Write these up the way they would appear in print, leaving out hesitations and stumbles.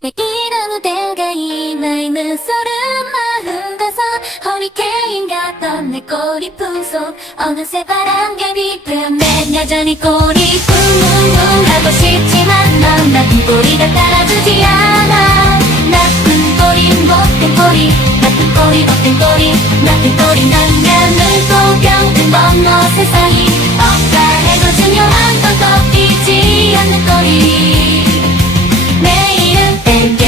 내기는 무대가 이마에 눈소름 마흔다섯 허리케인 같던 내 꼬리 품속 어느새 바람개비 불면 여전히 꼬리 쿵쿵쿵 하고 싶지만 넌 나쁜 꼬리가 따라주지 않아. 나쁜 꼬리 못된 꼬리 나쁜 꼬리 못된 꼬리 나쁜 꼬리 난 눈도 병든 번호 세상이 없다 해도 중요한 건 꺾이지 않는 꼬리. 내 이름 땡땡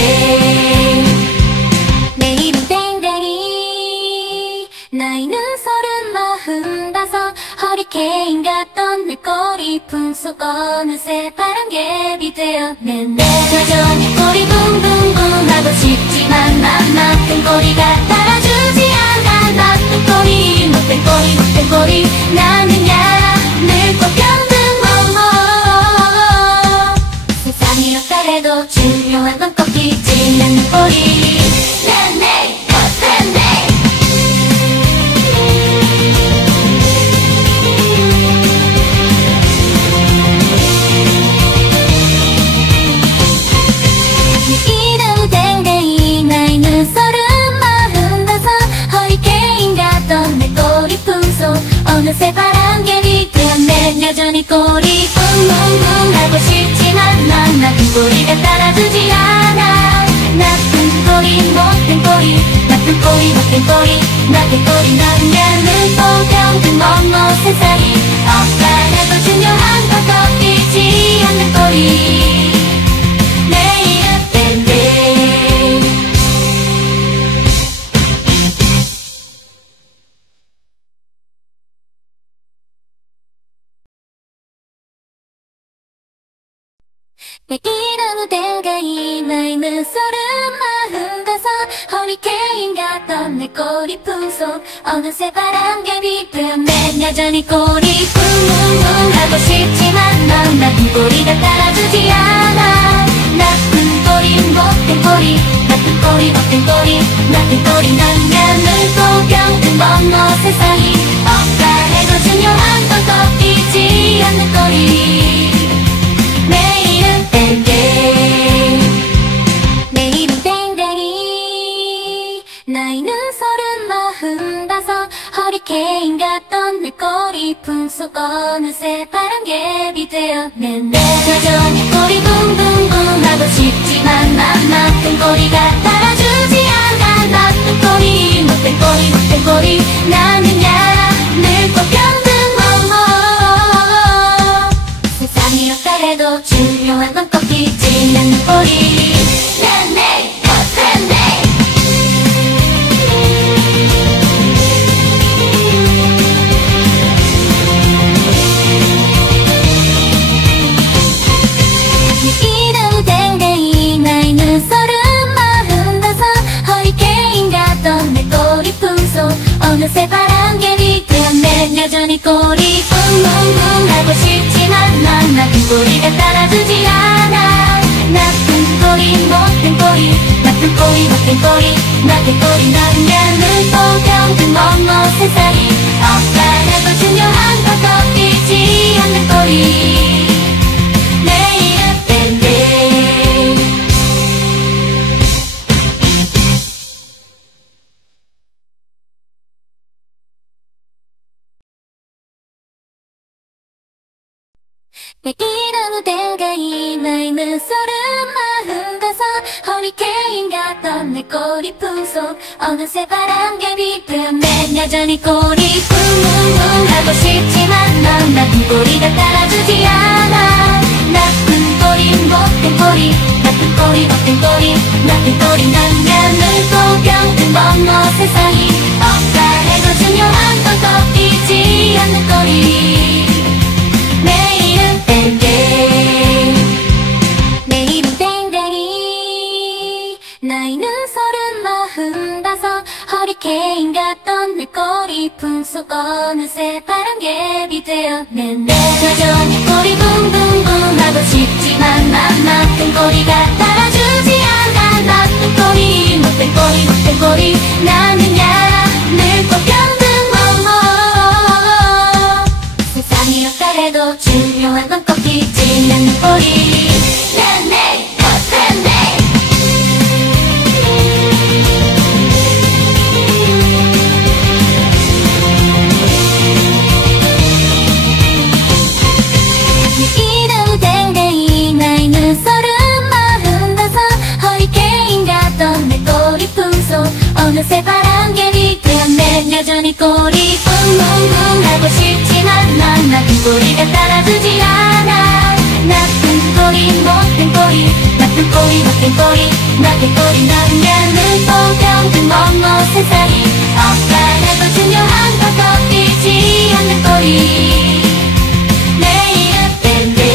내 이름 땡땡이 나이는 35 허리케인 같던 내 꼬리 품속 어느새 바람개비 되었네. 여전히 꼬리 붕붕붕 하고 싶지만 난 나쁜 꼬리가 따라주지 않아. 나쁜 꼬리 못된 꼬리 못된 꼬리 나는야 늙고 병든 세상이 없다 해도 중요한 건 꺾이지 않는 꼬리. 내 이름 땡땡이 나이는 35 허리케인 같던 내 꼬리 품속 어느새 바람개비 되었네. 여전히 꼬리 붕붕붕 하고 싶지만 난 나쁜 꼬리가 따라주지 않아. 나쁜 꼬리 못된 꼬리 나쁜 꼬리 못된 꼬리 나쁜 꼬리 난 늙고 병든 멍멍 세상이 없다 해도 중요한 건 꺾이지 않는 꼬리. 내 이름 땡땡 내기는 무대가 이마에 눈소름 45 허리케인 같던 내 꼬리 품속 어느새 바람개비 불면 여전히 꼬리 쿵쿵쿵 하고 싶지만 넌 나쁜 꼬리가 따라주지 않아. 나쁜 꼬리 못된 꼬리 나쁜 꼬리 못된 꼬리 나쁜 꼬리 난 늙고 병든 번호 세상이 없다 해도 중요한 건 꺾이지 않는 꼬리. 내 이름 땡땡 내 이름 땡땡이 나이는 35 허리케인 같던 내 꼬리 품속 어느새 바람개비 되었네. 여전히 꼬리 붕붕붕 하고 싶지만 난 나쁜 꼬리가 따라주지 않아. 나쁜 꼬리 못된 꼬리 못된 꼬리 나는야 늙고 병든 세상이 없다 해도 중요한 건 꺾이지 않는 꼬리. 이름 땡땡이 나이는 35 허리케인 같던 내 꼬리 품속 어느새 바람개비 되었네. 여전히 꼬리 붕붕붕 하고 싶지만 난 나쁜 꼬리가 따라주지 않아. 나쁜 꼬리 못된 꼬리 나쁜 꼬리 못된 꼬리 나쁜 꼬리 난 늙고 병든 멍멍 세상이 없다 해도 중요한 건 꺾이지 않는 꼬리. 내 이름 땡땡 내기는 무대가 이마에 눈소름 45 허리케인 같던 내 꼬리 품속 어느새 바람개비 불면 여전히 꼬리 쿵쿵쿵 하고 싶지만 넌 나쁜 꼬리가 따라주지 않아. 나쁜 꼬리 못된 꼬리 나쁜 꼬리 못된 꼬리 나쁜 꼬리 난 늙고 병든 번호 세상이 없다 해도 중요한 건 꺾이지 않는 꼬리. 내 이름 땡땡 내 이름 땡땡이 나이는 35 허리케인 같던 내 꼬리 품속 어느새 바람개비 되었네. 여전히 꼬리 붕붕붕 하고 싶지만 난 나쁜 꼬리가 따라주지 않아. 나쁜 꼬리 못된 꼬리 못된 꼬리 나는야 늙고 병든 세상이 없다 해도 중요한 건 꺾이지 않는 꼬리. 내 꼬리 뿡뿡뿡 하고 싶지만 난 나쁜 꼬리가 따라주지 않아. 나쁜 꼬리 못된 꼬리 나쁜 꼬리 못된 꼬리 나쁜 꼬리 남녀는 보병든 뭐뭐 세상이 억울해도 중요한 건 꺾이지 않는 꼬리 내일은 땡땡.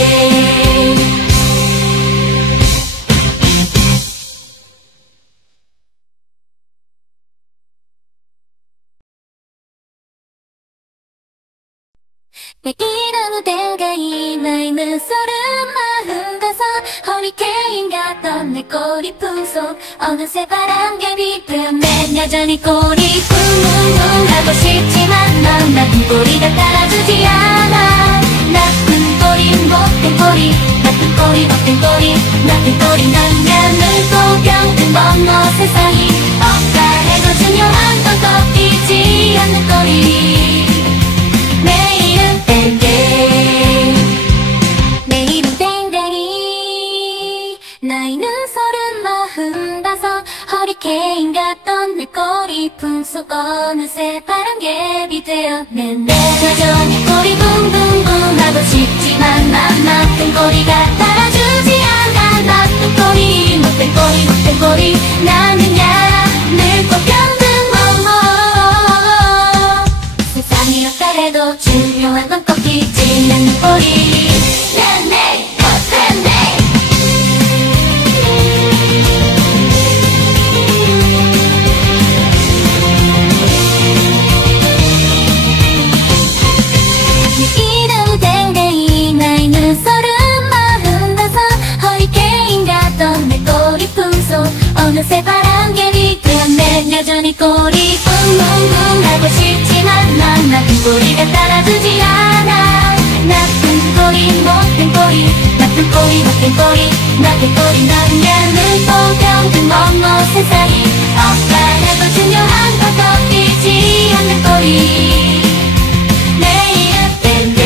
이러는 때가 이마에 눈소름 마음 가서 허리케인 같던 내 꼬리 풍속 어느새 바람결이 불면 여전히 꼬리 뿡뿡뿡 하고 싶지만 넌 나쁜 꼬리가 따라주지 않아. 나쁜 꼬리 못된 꼬리 나쁜 꼬리 못된 꼬리 나쁜 꼬리 남녀는 보병든 뭐뭐 세상이 억울해도 중요한 건 꺾이지 않는 꼬리 내일은 땡땡. 내일은 땡땡이 나이 눈소름 마흔 다섯 허리케인 같던 내 꼬리 품속 어느새 바람개비 되었네. 여전히 꼬리 붕붕붕 하고 싶지만 난 나쁜 꼬리가 따라주지 않아. 나쁜 꼬리 못된 꼬리 못된 꼬리 나는야 늙고 병든 세상이 어떠해도 중요한 건 꺾이지 않는 꼬리 내 이름 땡땡이 나이 눈소름 마흔 다섯 허리케인 같던 내 꼬리 품속 어느새 바람개비 되었네. 여전히 꼬리 뿡뿡뿡 하고 싶지만 난 나쁜 꼬리가 따라주지 않아. 나쁜 꼬리 못된 꼬리 나쁜 꼬리 못된 꼬리 나쁜 꼬리 남녀는 보병든 뭐뭐 세상이 억울해도 중요한 건 꺾이지 않는 꼬리 내일은 땡땡.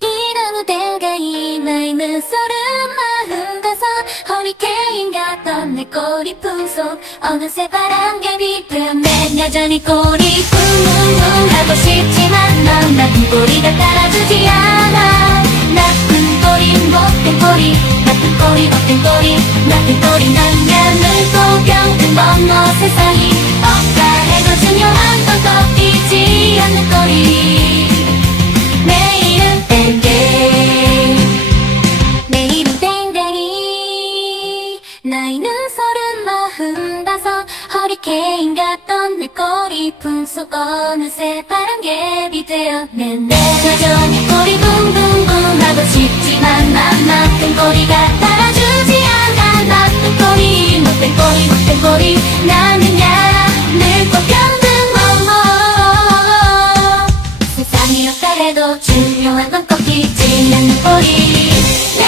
이러는 때가 이마에 눈소름 마흔 다섯 허리케인 같던 내 꼬리 풍속 어느새 바람개비 불면 여전히 꼬리 뿡뿡뿡 하고 싶지만 넌 나쁜 꼬리가 따라주지 않아. 나쁜 꼬리 못된 꼬리 나쁜 꼬리 못된 꼬리 나쁜 꼬리 남녀는 보병든 뭐뭐 세상이 억울해도 중요한 건 꺾이지 않는 꼬리 내일은 땡땡. 내일은 땡땡이 나이 눈소름 마흔 다섯 허리케인 같던 내 꼬리 품속 어느새 바람개비 되었네. 여전히 꼬리 붕붕붕 하고 싶지만 난 나쁜 꼬리가 따라주지 않아. 나쁜 꼬리 못된 꼬리 못된 꼬리 나는야 늙고 병든 세상이 어떠해도 중요한 건 꺾이지 않는 꼬리 내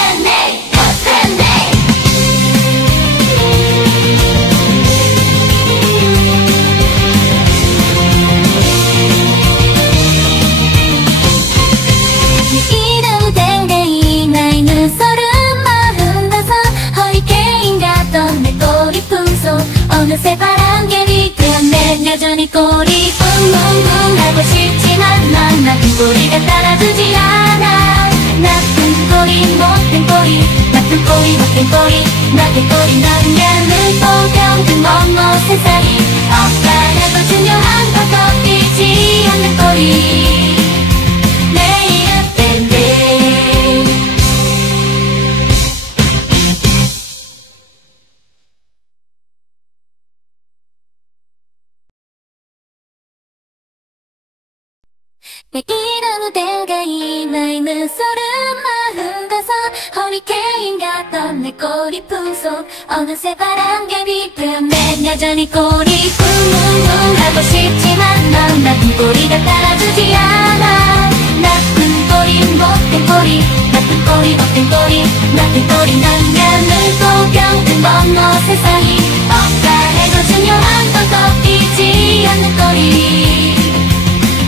이름 땡땡이 나이 눈소름 마흔 다섯 허리케인 같던 내 꼬리 품속 어느새 바람개비 되었네. 여전히 꼬리 뿡뿡뿡 하고 싶지만 난 나쁜 꼬리가 따라주지 않아. 나쁜 꼬리 못된 꼬리 나쁜 꼬리 못된 꼬리 나쁜 꼬리 남녀는 보병든 뭐뭐 세상이 억울해도 중요한 건 꺾이지 않는 꼬리 내일은 땡땡. 이러는 때가 이마에 눈소름 마흔 다섯 허리케인 같던 내 꼬리 품속 어느새 바람개비 불면 여전히 꼬리 뿡뿡뿡 하고 싶지만 넌 나쁜 꼬리가 따라주지 않아. 나쁜 꼬리 못된 꼬리 나쁜 꼬리 못된 꼬리 나쁜 꼬리 남녀는 보병든 뭐뭐 세상이 억울해도 중요한 건 꺾이지 않는 꼬리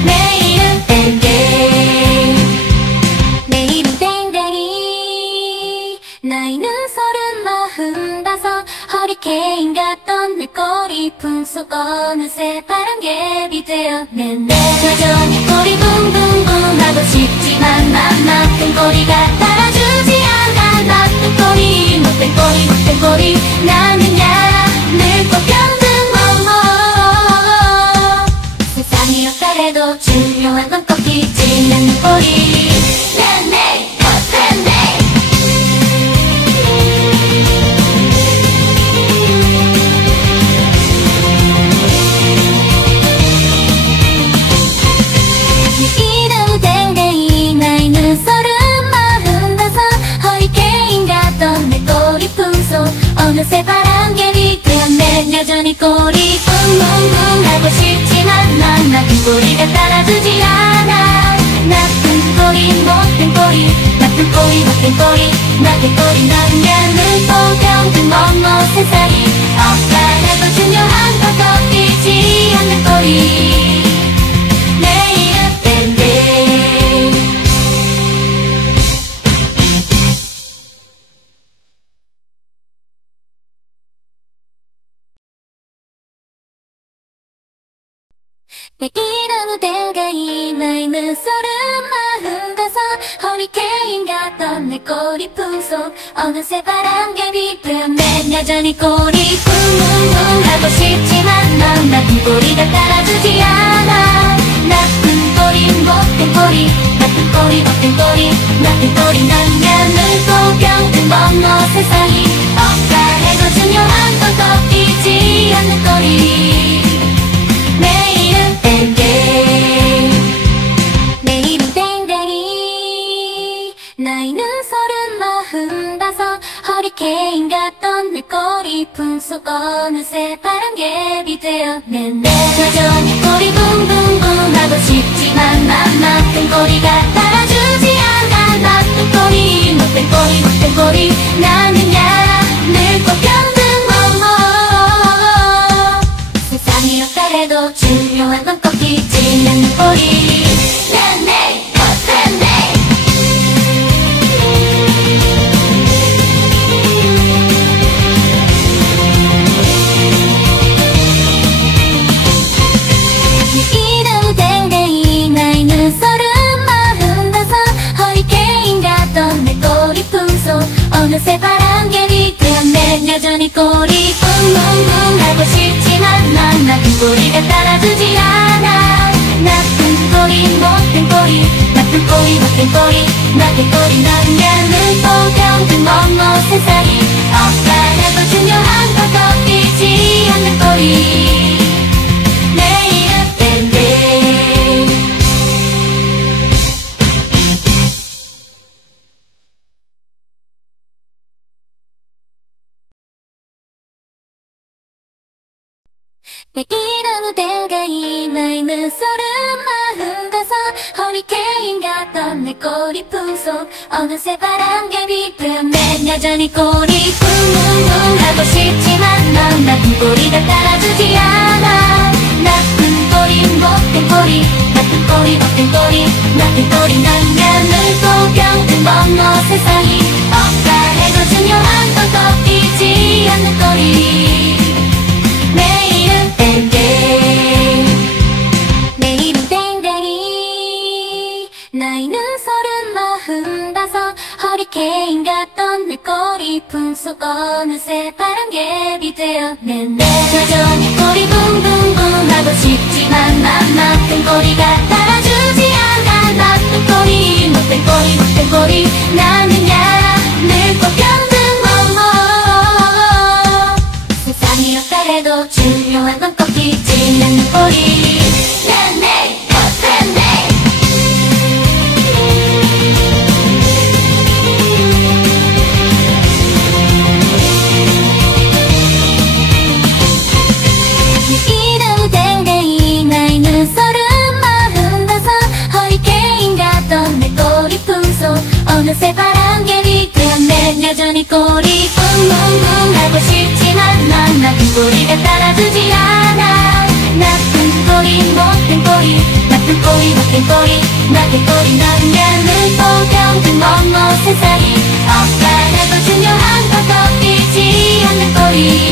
내일은 땡땡. 허리케인 같던 내 꼬리 품속 어느새 바람개비 되었네. 여전히 꼬리 붕붕붕 하고 싶지만 맘만큼 꼬리가 따라주지 않아. 나쁜 꼬리 못된 꼬리 못된 꼬리 나는야 늘 꼭 평등멍멍. 세상이 없다해도 중요한 건 꼭 잊지 않는 꼬리. 어느새 바람개비 되었네. 여전히 꼬리 붕붕붕 하고 싶지만 난 나쁜 꼬리가 따라주지 않아. 나쁜 꼬리 못된 꼬리 나쁜 꼬리 못된 꼬리 나쁜 꼬리 나는 또 평등멍멍. 세상이 없다해도 중요한 건 꺾이지 않는 꼬리. 내 이름 밴드. 내 이름은 델가이 나의 눈소름 마음 가서 허리케인 같던 내 꼬리 품속 어느새 바람개비 되었네. 여전히 꼬리 붕붕붕 하고 싶지만 넌 나쁜 꼬리가 따라주지 않아. 나쁜 꼬리 못된 꼬리 나쁜 꼬리 못된 꼬리 나쁜 꼬리 나는 또 평등멍멍. 세상이 없다 해도 중요한 건 꺾이지 않는 꼬리. 내 이름 땡땡 내 이름 땡땡이 나의 눈소름 마음 다섯 허리케인 같던 내 꼬리 품속 어느새 바람개비 되었네. 여전히 꼬리 붕붕붕 하고 싶지만 맘만큼 꼬리가 따라주지 않아. 나쁜 꼬리 못된 꼬리 못된 꼬리 나는야 늘 꼭 평등멍멍. 세상이 없다해도 중요한 건 꺾이지 않는 꼬리. 내 이름 땡땡이 나의 눈소름 마음 다섯 허리케인 같던 내 꼬리 품속 어느새 바람개비 되었네. 여전히 꼬리 붕붕붕 하고 싶지만 난 나쁜 꼬리가 따라주지 않아. 나쁜 꼬리 못된 꼬리 나쁜 꼬리 못된 꼬리 나쁜 꼬리 나는 또 평등멍멍. 세상이 없다 해도 중요한 건 꺾이지 않는 꼬리. 내 이름 땡땡 내 이름은 델가이 나의 눈소름 마음 가서 허리케인 같던 내 꼬리 품속 어느새 바람개비 되었네. 여전히 꼬리 붕붕붕 하고 싶지만 넌 나쁜 꼬리가 따라주지 않아. 나쁜 꼬리 못된 꼬리 나쁜 꼬리 못된 꼬리 나쁜 꼬리 나는 또 평등멍멍. 세상이 없다 해도 중요한 건 꺾이지 않는 꼬리. 내 이름 땡땡 내 이름 땡땡이 나의 눈소름 마음 다섯 허리케인 같던 내 꼬리 품속 어느새 바람개비 되었네. 여전히 꼬리 붕붕붕 하고 싶지만 맘만큼 꼬리가 따라주지 않아. 나쁜 꼬리 못된 꼬리 못된 꼬리 나는야 늘 꼭 평등멍멍. 세상이 없다해도 중요한 건 꺾이지 않는 꼬리. 이름 땡땡이 나의 눈소름 마음 다섯 허리케인 같던 내 꼬리 품속 어느새 바람개비 되었네. 여전히 꼬리 붕붕붕 하고 싶지만 난 나쁜 꼬리가 따라주지 않아. 나쁜 꼬리 못된 꼬리 나쁜 꼬리 못된 꼬리 나쁜 꼬리 나는 또 평등멍멍. 세상이 없다 해도 중요한 건 꺾이지 않는 꼬리.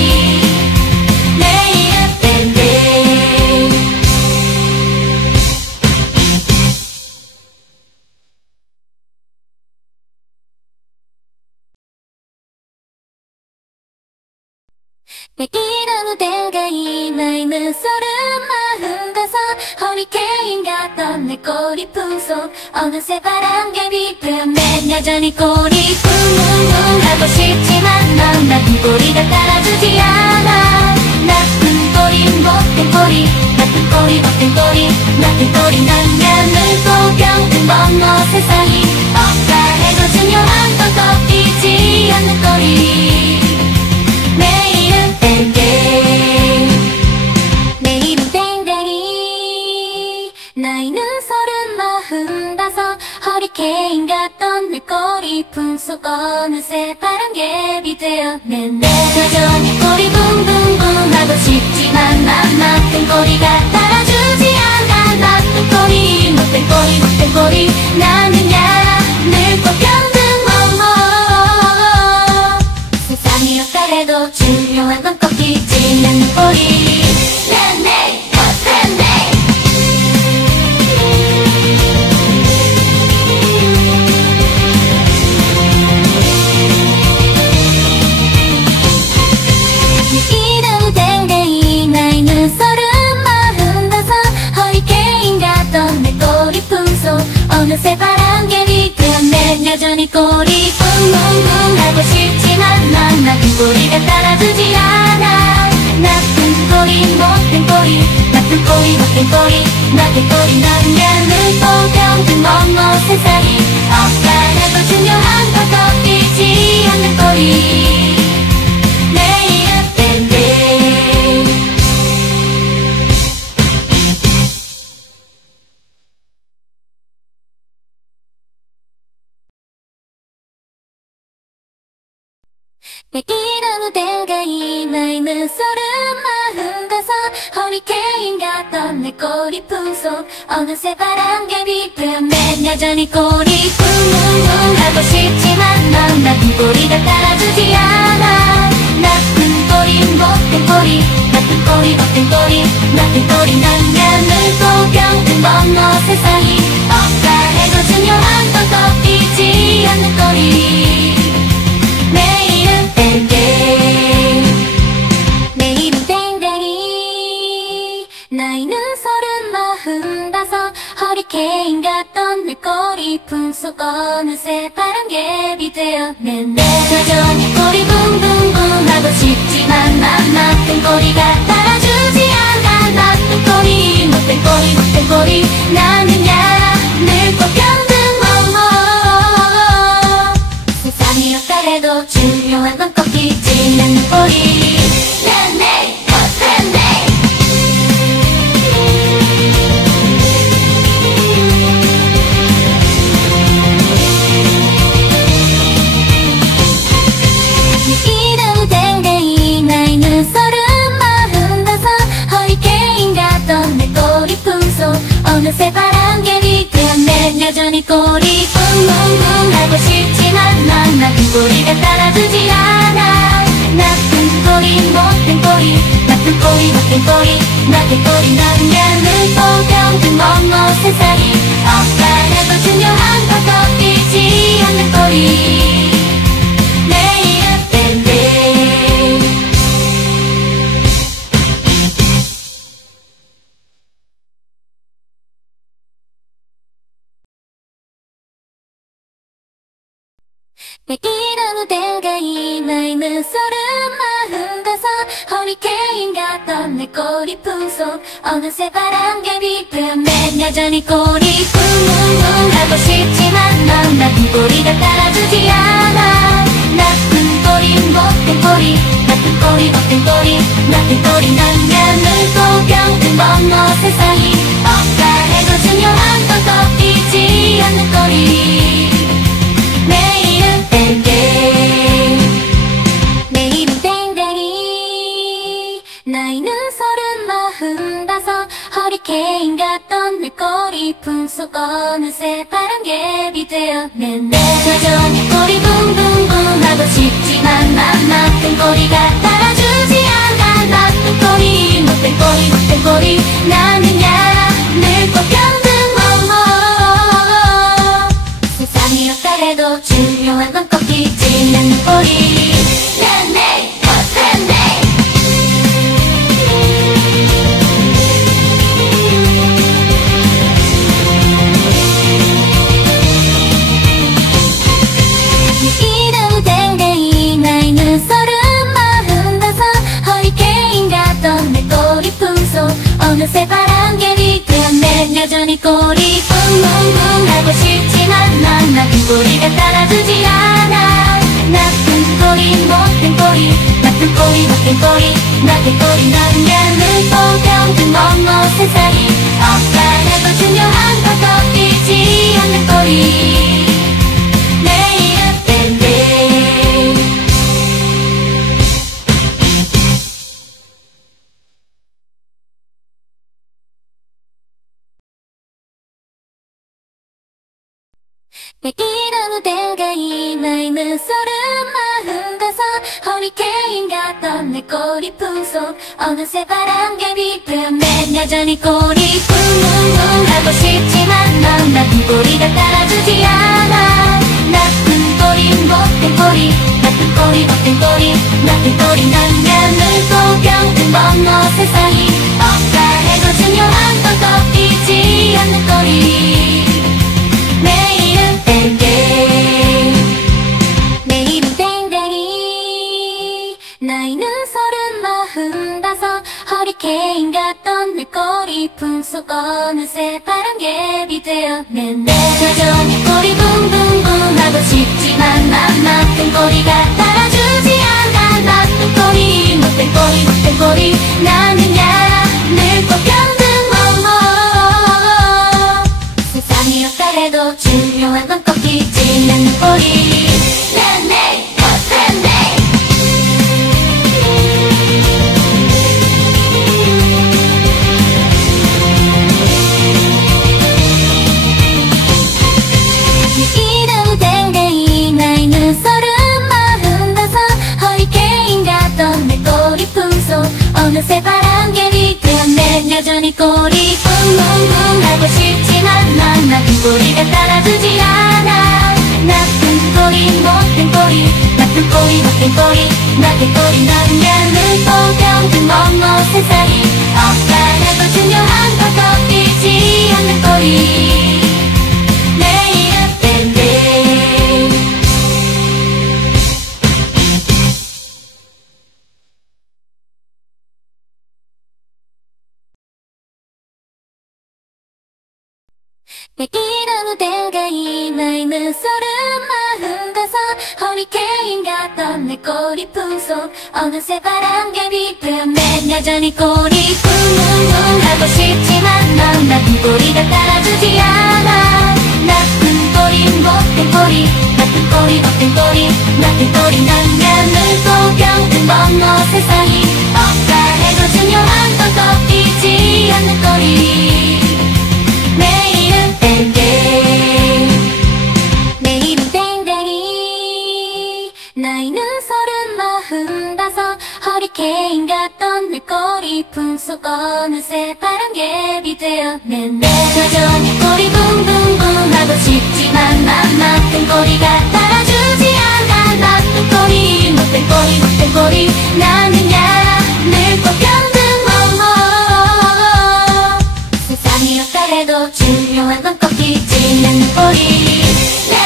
내 이름 무대가 이마에 눈소름 마음 가서 허리케인 같던 내 꼬리품 속 어느새 바람개비 뿜네 여전히 꼬리 붕붕붕 하고 싶지만 넌 나쁜 꼬리가 따라주지 않아 나쁜 꼬리 못된 꼬리 나쁜 꼬리 못된 꼬리 나쁜 꼬리 난 눈꽃병 먼 세상이 없다 해도 중요한 건 꺾이지 않는 꼬리 내 이름 땡땡 내 이름 땡땡이 나이 눈소름 마흔 다섯 허리케인 같던 내 꼬리품 속 어느새 바람개비 되었네 여전히 꼬리 붕붕붕 하고 싶지만 난 나쁜 꼬리가 따라주지 않아 나쁜 꼬리 못된 꼬리 못된 꼬리 나는야 늙고 병든 세상이 없다 해도 중요한 건 꺾이지 않는 꼬리 내 이름 땡땡이 나이 눈소름 마흔 다섯 허리케인 같던 내 꼬리품 속 어느새 바람개비 되었네 여전히 꼬리 붕붕붕 하고 싶지만 난 나쁜 꼬리가 따라주지 않아 나쁜 꼬리 못된 꼬리 나쁜 꼬리 못된 꼬리 나쁜 꼬리 난 눈꽃병든 먼 세상이 없다 해도 중요한 건 꺾이지 않는 꼬리 내 이름 땡땡 내 이름 무대가 이마에 눈소름 마흔 다섯 허리케인 같던 내 꼬리품 속 어느새 바람개비 뿜네 여전히 꼬리 붕붕붕 하고 싶지만 넌 나쁜 꼬리가 따라주지 않아 나쁜 꼬리 못된 꼬리 나쁜 꼬리 못된 꼬리 나쁜 꼬리 난 눈꽃병든 먼 세상이 없다 해도 중요한 건 꺾이지 않는 꼬리 내 이름 땡땡 내 이름 땡땡이 나이 눈소름 마흔 다섯 허리케인 같던 내 꼬리품 속 어느새 바람개비 되었네 여전히 꼬리 붕붕붕 하고 싶지만 난 나쁜 꼬리가 따라주지 않아 나쁜 꼬리 못된 꼬리 못된 꼬리 나는야 늙고 병든 세상이 없다 해도 중요한 건 꺾이지 않는 꼬리 내 이름 땡땡이 나이 눈소름 마흔 다섯 허리케인 같던 내 꼬리품 속 어느새 바람개비 되었네 여전히 꼬리 붕붕붕 하고 싶지만 난 나쁜 꼬리가 따라주지 않아 나쁜 꼬리 못된 꼬리 나쁜 꼬리 못된 꼬리 나쁜 꼬리 난 눈꽃병든 먼 세상이 없다 해도 중요한 건 꺾이지 않는 꼬리 내 이름 땡땡 내 이름 무대가 이마에 눈소름 마흔 다섯 허리케인 같던 내 꼬리품 속 어느새 바람개비 뿜네 여전히 꼬리 붕붕붕 하고 싶지만 넌 나쁜 꼬리가 따라주지 않아 나쁜 꼬리 못된 꼬리 나쁜 꼬리 못된 꼬리 나쁜 꼬리 난 눈꽃병든 먼 세상이 없다 해도 중요한 건 꺾이지 않는 꼬리 내 이름 땡땡 내 이름 땡땡이 나이 눈소름 마흔 다섯 허리케인 같던 내 꼬리품 속 어느새 바람개비 되었네 여전히 꼬리 붕붕붕 하고 싶지만 난 나쁜 꼬리가 따라주지 않아 나쁜 꼬리 못된 꼬리 못된 꼬리 나는야 늙고 병든 세상이 없다 해도 중요한 건 꺾이지 않는 꼬리 내 여전히 꼬리 뿡뿡뿡 하고 싶지만 난 나쁜 꼬리가 따라주지 않아. 나쁜 꼬리 못된 꼬리 나쁜 꼬리 못된 꼬리 나쁜 꼬리 나면 물고병든 멍멍 세상이 억울해도 중요한 건 꺾이지 않는 꼬리 내 이름 밴드 내 이름은 땡가이 나이는 35 허리케인 같던 내 꼬리 품속 어느새 바람개비 불면 여전히 꼬리 뿡뿡뿡 하고 싶지만 넌 나쁜 꼬리가 따라주지 않아. 나쁜 꼬리 못된 꼬리 나쁜 꼬리 못된 꼬리 나쁜 꼬리 나면 물고병든 멍멍 세상이 억울해도 중요한 건 꺾이지 않는 꼬리 내 이름 땡땡 내 이름 땡땡이 나이는 35 허리케인 같던 내 꼬리 품속 어느새 바람개비 되었네. 여전히 꼬리 붕붕붕 하고 싶지만 난 나쁜 꼬리가 따라주지 않아. 나쁜 꼬리 못된 꼬리 못된 꼬리 나는야 늙고 병든 멍멍 세상이 없다해도 중요한 건 꺾이지 않는 꼬리 내 이름 땡땡이 나이는 35 허리케인 같던 내 꼬리 품속 어느새 바람개비 되었네. 여전히 꼬리 뿡뿡뿡 하고 싶지만 난 나쁜 꼬리가 따라주지 않아. 나쁜 꼬리 못된 꼬리 나쁜 꼬리 못된 꼬리 나쁜 꼬리 나면 물고병든 멍멍 세상이 억울해도 중요한 건 꺾이지 않는 꼬리 내 이름 밴드 내 이름은 땡가이 나이는 35 허리케인 같던 내 꼬리 품속 어느새 바람개비 불면 여전히 꼬리 뿡뿡뿡 하고 싶지만 넌 나쁜 꼬리가 따라주지 않아. 나쁜 꼬리 못된 꼬리 나쁜 꼬리 못된 꼬리 나쁜 꼬리 나면 물고병든 멍멍 세상이 억울해도 중요한 건 꺾이지 않는 꼬리 내 이름 땡땡 내 이름 땡땡이 나이는 35 허리케인 같던 내 꼬리 품속 어느새 바람개비 되었네. 여전히 꼬리 붕붕붕 하고 싶지만 난 나쁜 꼬리가 따라주지 않아. 나쁜 꼬리 못된 꼬리 못된 꼬리 나는야 늙고 병든 멍멍 세상이 없다해도 중요한 건 꺾이지 않는 꼬리 내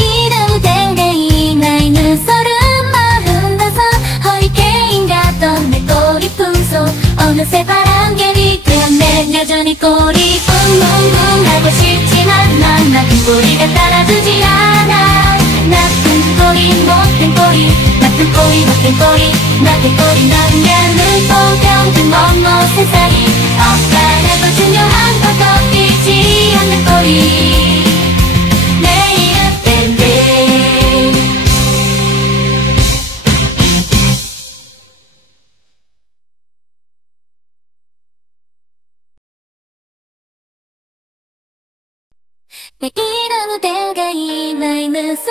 이름 땡땡이 나이는 35 허리케인 같던 내 꼬리 품속 어느새 바람개비 되었네. 여전히 꼬리 뿡뿡뿡 하고 싶지만 난 나쁜 꼬리가 따라주지 않아. 나쁜 꼬리 못된 꼬리 나쁜 꼬리 못된 꼬리 나쁜 꼬리 나면 물고병든 멍멍 세상이 억울해도 중요한 건 꺾이지 않는 꼬리 내 이름 밴드 내 이름은 땡가이 나이는 35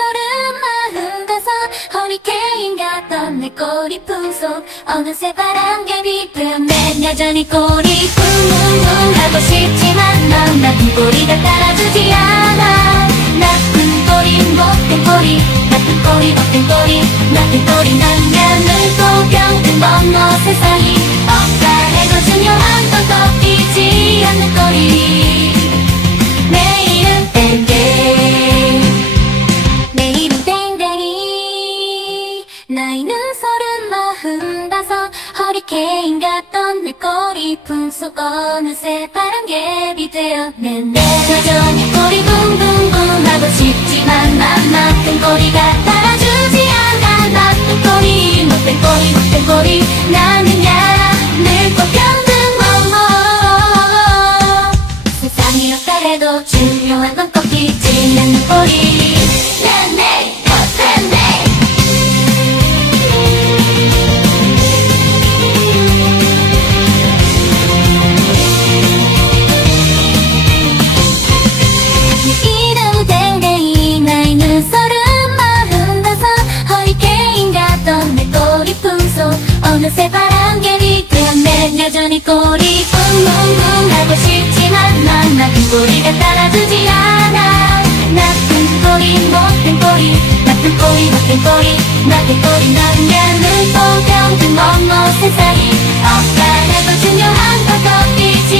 허리케인 같던 내 꼬리 품속 어느새 바람개비 불면 여전히 꼬리 뿡뿡뿡 하고 싶지만 넌 나쁜 꼬리가 따라주지 않아. 나쁜 꼬리 못된 꼬리 나쁜 꼬리 못된 꼬리 나쁜 꼬리 나면 물고병든 멍멍 세상이 억울해도 중요한 건 꺾이지 않는 꼬리 내 이름 땡땡 꼬리 품속 어느새 바람개비 되었네. 여전히 꼬리 붕붕붕 하고 싶지만 맘만큼 꼬리가 따라주지 않아. 나쁜 꼬리 못된 꼬리 못된 꼬리 나는야 늘 꼭 평등멍멍. 세상이 어떠해도 중요한 건 꺾이지 않는 꼬리. 내 이름 댕댕이 나이 눈서른 45 허리케인 같던 내 꼬리 품속 어느새 바람개비 되었네. 여전히 꼬리 붕붕붕 하고 싶지만 난 나쁜 꼬리가 따라주지 않아. 나쁜 꼬리 못된 꼬리 나쁜 꼬리 못된 꼬리 나쁜 꼬리 나는 또 평등멍멍. 세상이 억울해도 중요한 건 꺾이지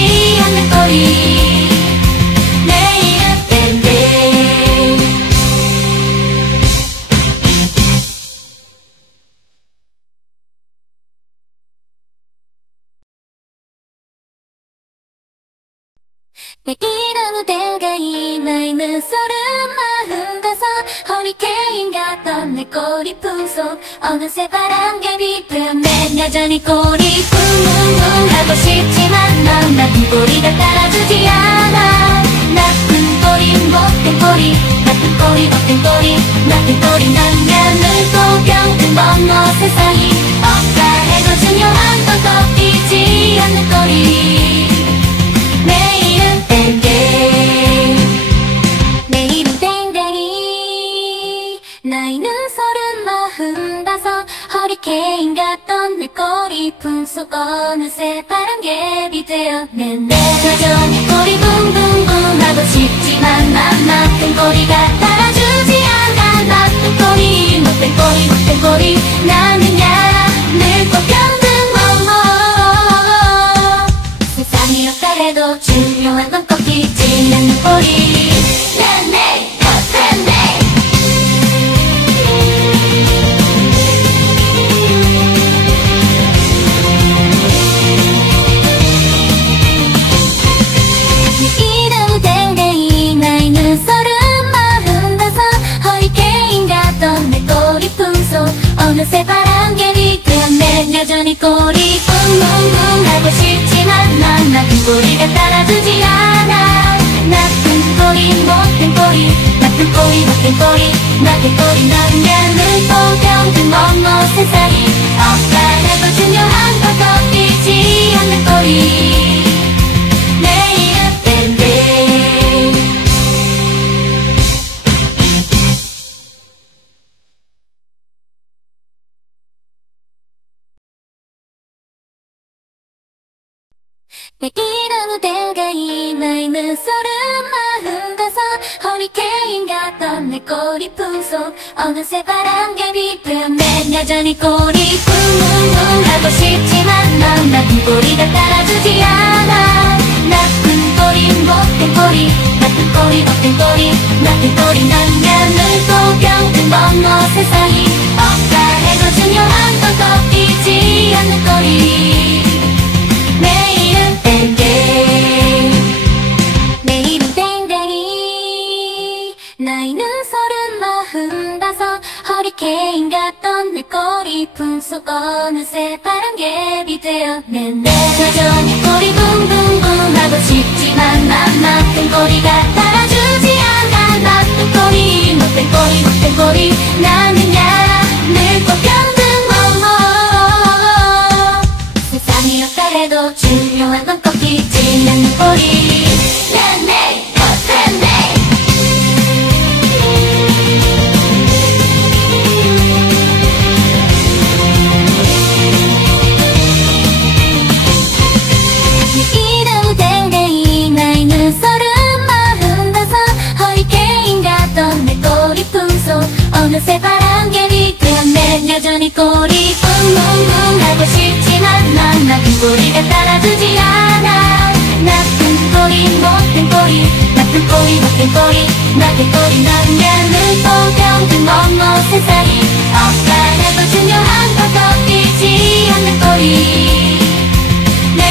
않는 꼬리. 내 이름은 댕댕이 나이 눈서른 45 허리케인 같던 내 꼬리 품속 어느새 바람개비 되었네. 여전히 꼬리 붕붕붕 하고 싶지만 넌 나쁜 꼬리가 따라주지 않아. 나쁜 꼬리 못된 꼬리 나쁜 꼬리 못된 꼬리 나쁜 꼬리 나는 또 평등멍멍. 세상이 억울해도 중요한 건 꺾이지 않는 꼬리. 내 이름 댕댕이 나이는 35 허리케인 같던 내 꼬리 품속 어느새 바람개비 되었네. 여전히 꼬리 붕붕붕 하고 싶지만 맘만큼 꼬리가 따라주지 않아. 나쁜 꼬리 못된 꼬리 못된 꼬리 나는야 늘 꼭 평등멍멍. 세상이 어떠해도 중요한 건 꺾이지 않는 꼬리. 이름 댕댕이 나이 눈서른 45 허리케인 같던 내 꼬리 품속 어느새 바람개비 되었네. 여전히 꼬리 붕붕붕 하고 싶지만 난 나쁜 꼬리가 따라주지 않아. 나쁜 꼬리 못된 꼬리 나쁜 꼬리 못된 꼬리 나쁜 꼬리 나는 또 평등멍멍. 세상이 억울해도 중요한 건 꺾이지 않는 꼬리. 내 이름 댕댕 내 이름은 댕댕이 나이 눈서른 45 허리케인 같던 내 꼬리 품속 어느새 바람개비 되었네. 여전히 꼬리 붕붕붕 하고 싶지만 넌 나쁜 꼬리가 따라주지 않아. 나쁜 꼬리 못된 꼬리 나쁜 꼬리 못된 꼬리 나쁜 꼬리 나는 또 평등멍멍. 세상이 억울해도 중요한 건 꺾이지 않는 꼬리. 내 이름 댕댕 내 이름 댕댕이 나이는 35 허리케인 같던 내 꼬리 품속 어느새 바람개비 되었네. 여전히 꼬리 붕붕붕 하고 싶지만 맘만큼 꼬리가 따라주지 않아. 나쁜 꼬리 못된 꼬리 못된 꼬리 나는야 늘 꼭 평등멍멍. 세상이 어떠해도 중요한 건 꺾이지 않는 꼬리. 이름 댕댕이 나이 눈서른 45 허리케인 같던 내 꼬리 품속 어느새 바람개비 되었네. 여전히 꼬리 붕붕붕 하고 싶지만 난 나쁜 꼬리가 따라주지 않아. 나쁜 꼬리 못된 꼬리 나쁜 꼬리 못된 꼬리 나쁜 꼬리 나는 또 평등멍멍. 세상이 억울해도 중요한 건 꺾이지 않는 꼬리. 내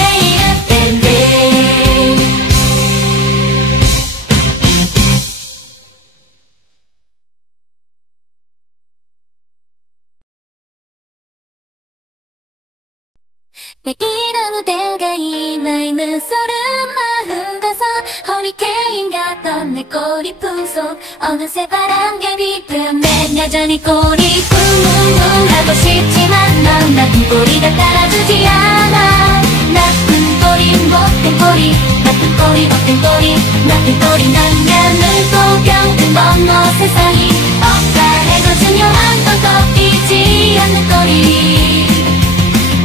마음 가서 허리케인 같던 내 꼬리품 속 어느새 바람개 비트면 여전히 꼬리 쿵쿵쿵 하고 싶지만 넌 나쁜 꼬리가 따라주지 않아. 나쁜 꼬리 못된 꼬리 나쁜 꼬리 못된 꼬리 나쁜 꼬리 난 물고병 번호 세상이 없다 해도 중요한 건 꺾이지 않는 꼬리.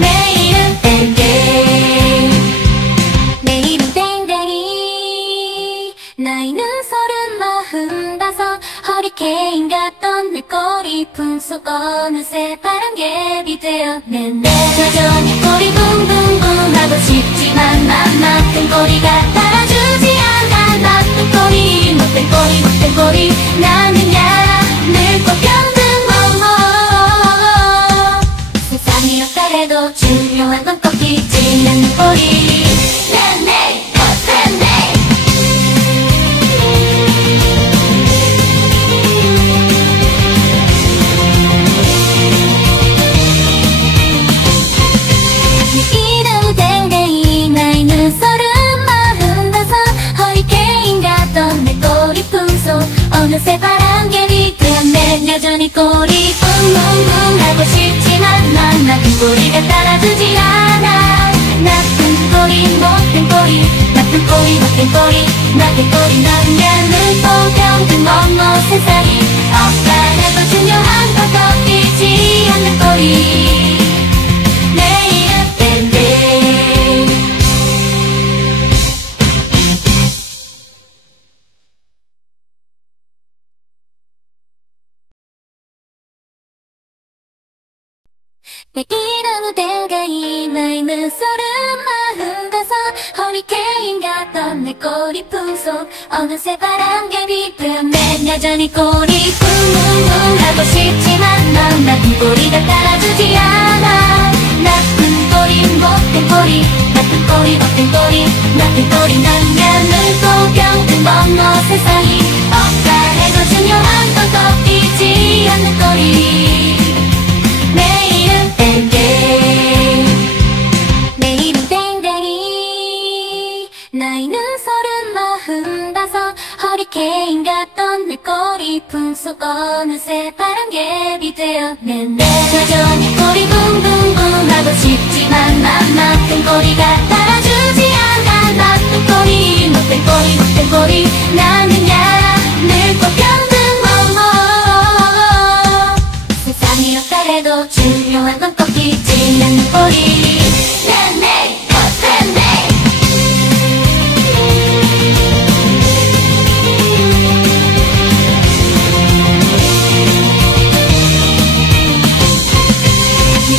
내 이름 땡땡 내 이름 땡땡이 나이는 35 허리케인 같던 내 꼬리품 속 어느새 바람개비 되었네. 여전히 꼬리 붕붕붕 하고 싶지만 맘 나쁜 꼬리가 따라주지 않아. 나쁜 꼬리 못된 꼬리 못된 꼬리 나는야 늙고 병든 세상이 없다 해도 중요한 건 꺾이지 않는 꼬리. 내 이름 땡땡이 나이는 35 허리케인 같던 내 꼬리품 속 어느새 바람개비 되었네. 여전히 꼬리 붕붕붕 하고 싶지만 넌 나쁜 꼬리가 따라주지 않아. 나쁜 꼬리 못된 꼬리 나쁜 꼬리 못된 꼬리 나쁜 꼬리 넌야 물고병든 멍멍 세상이 없다 해도 중요한 건 꺾이지 않는 꼬리. 내 이름 땡땡 내 이름 땡땡이 나이는 35 허리케인 같던 내 꼬리품 속 어느새 바람개비 되었네. 여전히 꼬리 쿵쿵쿵 하고 싶지만 넌 나쁜 꼬리가 따라주지 않아. 나쁜 꼬리 못된 꼬리 나쁜 꼬리 못된 꼬리 나쁜 꼬리 넌야 물고병든 번호 세상이 없다 해도 중요한 건 꺾이지 않는 꼬리. 내 이름 땡땡 내 이름 땡땡이 나이는 35 허리케인 같던 내 꼬리품 속 어느새 바람개비 되었네. 여전히 꼬리 붕붕붕 하고 싶지만 맘 나쁜 꼬리가 따라주지 않아. 나쁜 꼬리 못된 꼬리 못된 꼬리 나는야 늙고 병든 세상이 없다 해도 중요한 건 꺾이지 않는 꼬리. 내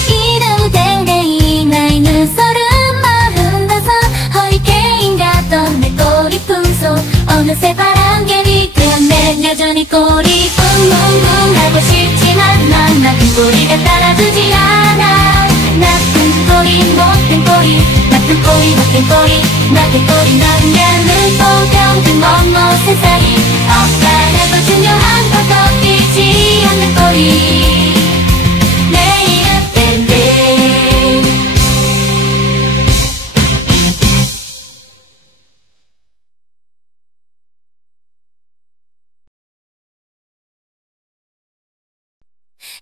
이름 땡땡이 나이는 35 허리케인 같던 내 꼬리품 속 어느새 바람개비 되었네. 여전히 꼬리 붕붕붕 하고 싶지만 넌 나쁜 꼬리가 따라주지 않아. 나쁜 꼬리 못된 꼬리 나쁜 꼬리 못된 꼬리 나쁜 꼬리 넌야 물고병든 멍멍 세상이 없다 해도 중요한 건 꺾이지 않는 꼬리. 내 이름 땡땡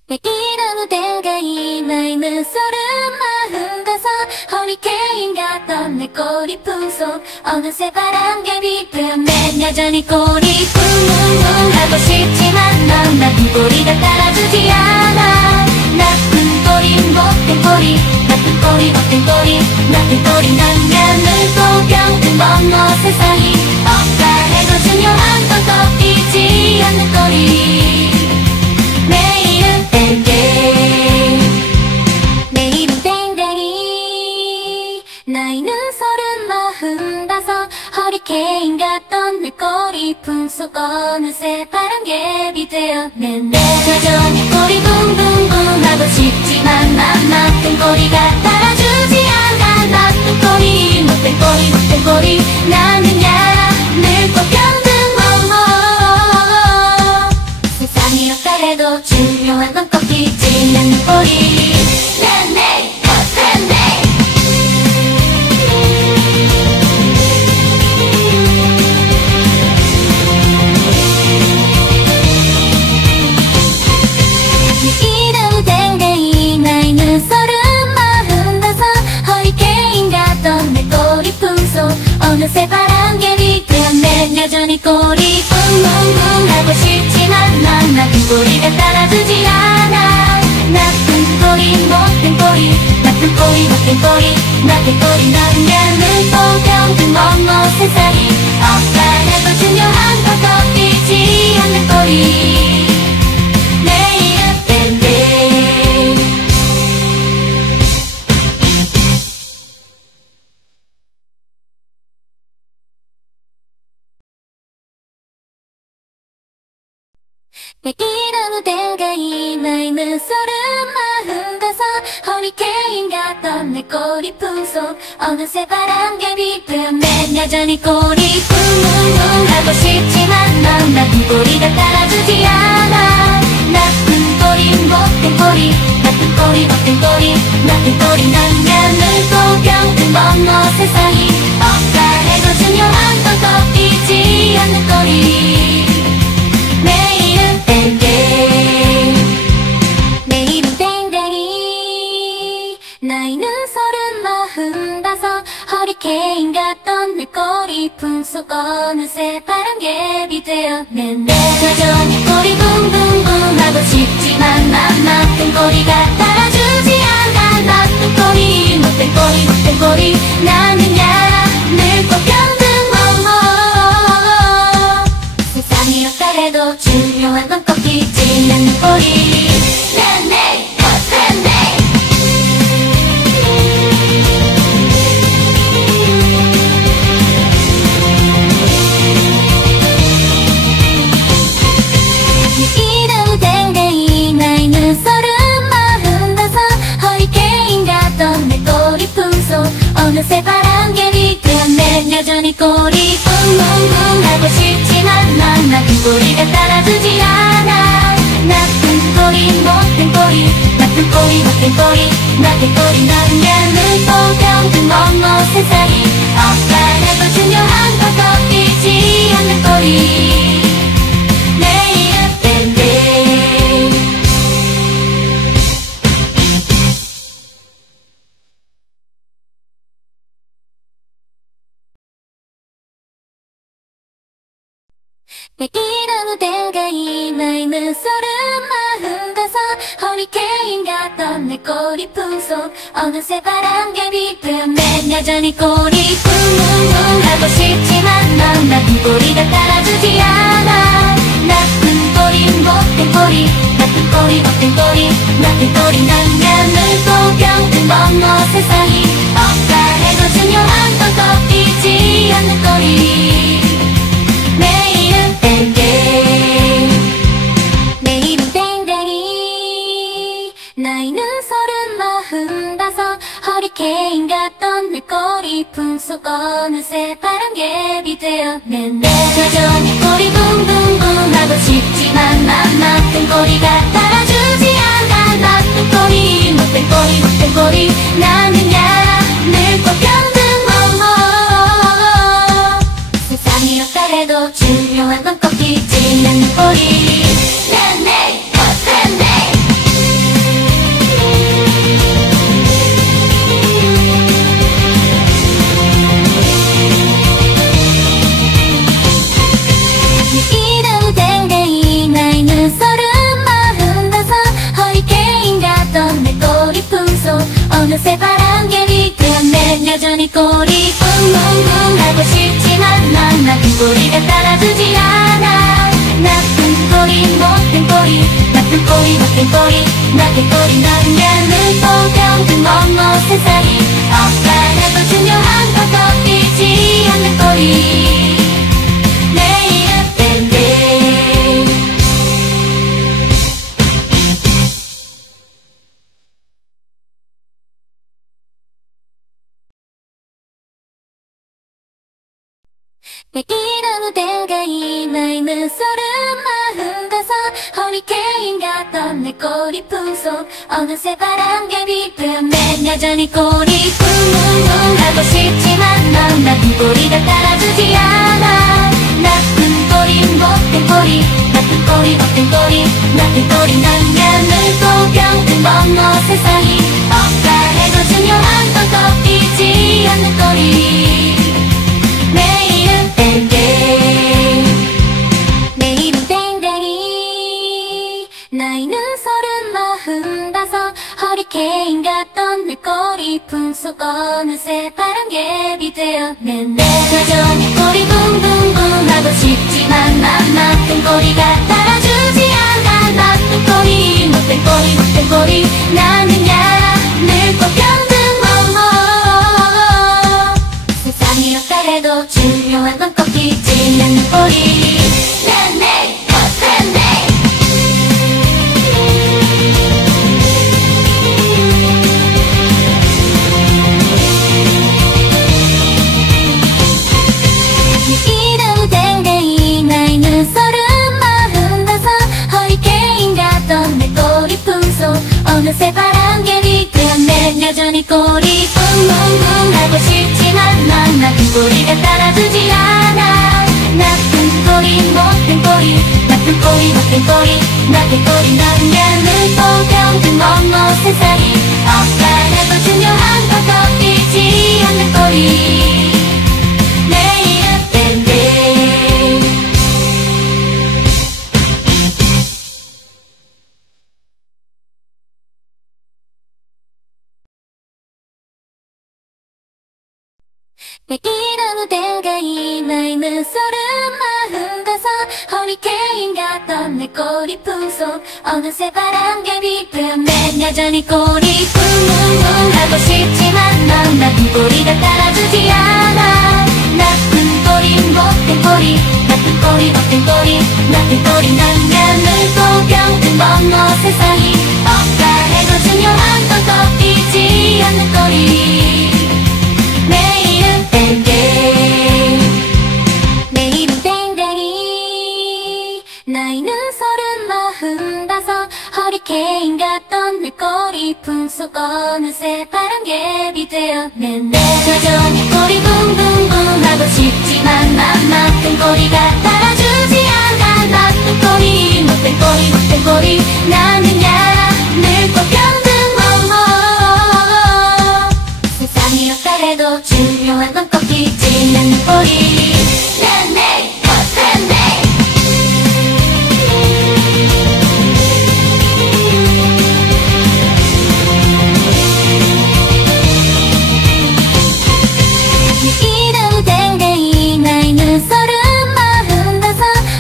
내 이름 땡땡이 나이는 35 허리케인 같던 내 꼬리품 속 어느새 바람개비 되었네. 여전히 꼬리 쿵쿵쿵 하고 싶지만 넌 나쁜 꼬리가 따라주지 않아. 나쁜 꼬리 못된 꼬리 나쁜 꼬리 못된 꼬리 나쁜 꼬리 넌야 물고병든 번호 세상이 없다 해도 중요한 건 꺾이지 않는 꼬리. 내 이름 땡땡 내 이름 땡땡이 나이는 35 허리케인 같던 내 꼬리품 속 어느새 바람개비 되었네. 여전히 꼬리 붕붕붕 하고 싶지만 맘 나쁜 꼬리가 따라주지 않아. 나쁜 꼬리 못된 꼬리 못된 꼬리 나는야 늙고 병든 세상이 없다 해도 중요한 건 꺾이지 않는 꼬리. 내 어느새 바람개비 되었네. 여전히 꼬리 뿡뿡뿡 하고 싶지만 난 나쁜 꼬리가 따라주지 않아. 나쁜 꼬리 못된 꼬리, 나쁜 꼬리 못된 꼬리, 나쁜 꼬리 남녀는 보병든 뭐뭐 세상이 없다 해도 중요한 건 꺾이지 않는 꼬리. 내일은 밴드 이러는 때가 이마에 눈소름 마음 가서 허리케인 같던 내 꼬리 품속 어느새 바람개비 되었네. 여전히 꼬리 뿡뿡뿡 하고 싶지만 넌 나쁜 꼬리가 따라주지 않아. 나쁜 꼬리 못된 꼬리, 나쁜 꼬리 못된 꼬리, 나쁜 꼬리 남녀는 보병든 뭐뭐 세상이 없다 해도 중요한 건 꺾이지 않는 꼬리. 내일은 땡땡, 내일은 땡땡이 나이는 35 허리케인 같던 내 꼬리 품속 어느새 바람개비 되었네. 여전히 꼬리 붕붕붕 하고 싶지만 난 나쁜 꼬리가 따라주지 않아. 나쁜 꼬리 못된 꼬리 못된 꼬리 나는야 늘 꼭 병든 뭐뭐 세상이 없다 해도 중요한 건 꺾이지 않는 꼬리. 네네 네네 이름 땡땡이 나이는 35 허리케인 같던 내 꼬리 품속 어느새 바람개비 되었네. 여전히 꼬리 뿡뿡뿡 하고 싶지만 난 나쁜 꼬리가 따라주지 않아. 나쁜 꼬리 못된 꼬리, 나쁜 꼬리 못된 꼬리, 나쁜 꼬리 남녀는 보병든 뭐뭐 세상이 없다 해도 중요한 건 꺾이지 않는 꼬리. 내일은 밴드 이러는 때가 이마에 눈소름 마음 가서 허리케인 같던 내 꼬리 품속 어느새 바람개비 되었네. 여전히 꼬리 뿡뿡뿡 하고 싶지만 넌 나쁜 꼬리가 따라주지 않아. 나쁜 꼬리 못된 꼬리, 나쁜 꼬리 못된 꼬리, 나쁜 꼬리 남녀는 보병든 뭐뭐 세상이 없다 해도 중요한 건 꺾이지 않는 꼬리. 내일은 땡땡, 내일은 땡땡이 나이는 35 허리케인 같던 내 꼬리 품속 어느새 바람개비 되었네. 여전히 꼬리 붕붕붕 하고 싶지만 난 나쁜 꼬리가 따라주지 않아. 나쁜 꼬리 못된 꼬리 못된 꼬리 나는야 늘 꼭 병든 뭐뭐 세상이 없다 해도 중요한 건 꺾이지 않는 꼬리. 네네 네네 이름 땡땡이 나이는 35 허리케인 같던 내 꼬리 품속 어느새 바람개비 되었네. 여전히 꼬리 뿡뿡뿡 하고 싶지만 난 나쁜 꼬리가 따라주지 않아. 나쁜 꼬리 못된 꼬리, 나쁜 꼬리 못된 꼬리, 나쁜 꼬리 남녀는 보병든 뭐뭐 세상이 없다 해도 중요한 건 꺾이지 않는 꼬리. 내일은 밴드 이러는 때가 이마에 눈소름 마음 가서 허리케인 같던 내 꼬리 품속 어느새 바람개비 되었네. 여전히 꼬리 뿡뿡뿡 하고 싶지만 넌 나쁜 꼬리가 따라주지 않아. 나쁜 꼬리 못된 꼬리, 나쁜 꼬리 못된 꼬리, 나쁜 꼬리 남녀는 보병든 뭐뭐 세상이 없다 해도 중요한 건 꺾이지 않는 꼬리. 되었는데 여전히 꼬리 붕붕붕 하고 싶지만 맘만 꼬리가 따라주지 않아. 나쁜 꼬리 못된 꼬리 못된 꼬리 나는야 늘 꽃병든 세상이 어떠해도 중요한 건 꺾이지 않는 꼬리. 내 이름 땡땡이 나이 눈소름 45 허리케인 같던 내 꼬리 품속 어느새 바람개비 되었네. 여전히 꼬리 붕붕붕 하고 싶지만 난 나쁜 꼬리가 따라주지 않아. 나쁜 꼬리 못된 꼬리 나쁜 꼬리 못된 꼬리 나쁜 꼬리 나는 물고병든 멍멍 세상이 억울해도 중요한 건 꺾이지 않는 꼬리. 내 이름 땡땡 내 이름 땡땡이 나이 눈소름 45 허리케인 같던 내 꼬리 품속 어느새 바람개비 되었네. 여전히 꼬리 붕붕붕 하고 싶지만 넌 나쁜 꼬리가 따라주지 않아. 나쁜 꼬리 못된 꼬리 나쁜 꼬리 못된 꼬리 나쁜 꼬리 나는 물고병든 멍멍 세상이 억울해도 중요한 건 꺾이지 않는 꼬리. 내 이름 땡땡 내 이름 땡땡이 나이 눈소름 45 허리케인 같던 내 꼬리 품속 어느새 바람개비 되었는데 여전히 꼬리 붕붕붕 하고 싶지만 맘만큼 꼬리가 따라주지 않아. 나쁜 꼬리 못된 꼬리 못된 꼬리 나는야 늘 꽃병든 세상이 어떠해도 중요한 건 꺾이지 않는 꼬리. 내 이름 땡땡이 나이 눈소름 45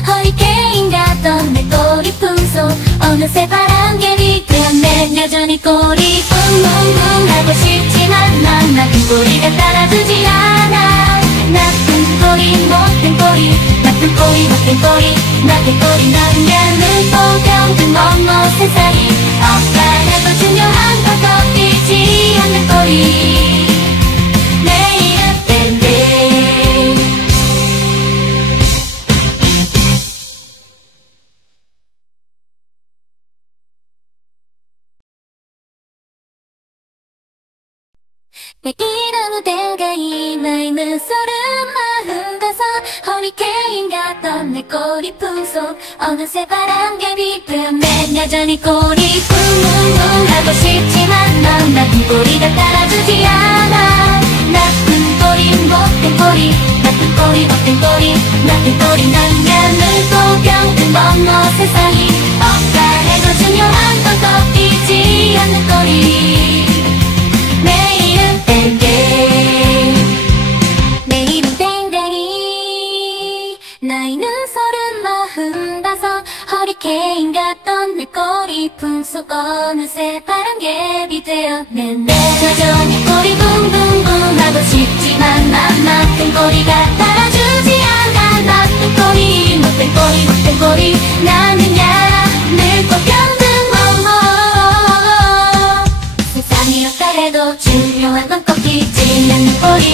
허리케인 같던 내 꼬리 품속 어느새 바람개비 되었네. 여전히 꼬리 붕붕붕 하고 싶지만 난 나쁜 꼬리가 따라주지 않아. 나쁜 꼬리 못된 꼬리 나쁜 꼬리 못된 꼬리 나쁜 꼬리 나는 물고병든 멍멍 세상이 억울해도 중요한 건 꺾이지 않는 꼬리. 내 이름 땡땡 내 이름 땡땡이 나이 눈소름 45 허리케인 같던 내 꼬리 품속 어느새 바람개비 되었네. 여전히 꼬리 붕붕붕 하고 싶지만 넌 나쁜 꼬리가 따라주지 않아. 나쁜 꼬리 못된 꼬리 나쁜 꼬리 못된 꼬리 나쁜 꼬리 나는 물고병든 멍멍 세상이 억울해도 중요한 건 꺾이지 않는 꼬리. 내 이름 땡땡 내 이름 땡땡이 나이 눈소름 45 허리케인 같던 내 꼬리 품속 어느새 바람개비 되었는데 여전히 꼬리 붕붕붕 하고 싶지만 맘만큼 꼬리가 따라주지 않아. 나쁜 꼬리 못된 꼬리 못된 꼬리 나는야 늘 꽃병든 세상이 어떠해도 중요한 건 꺾이지 않는 꼬리.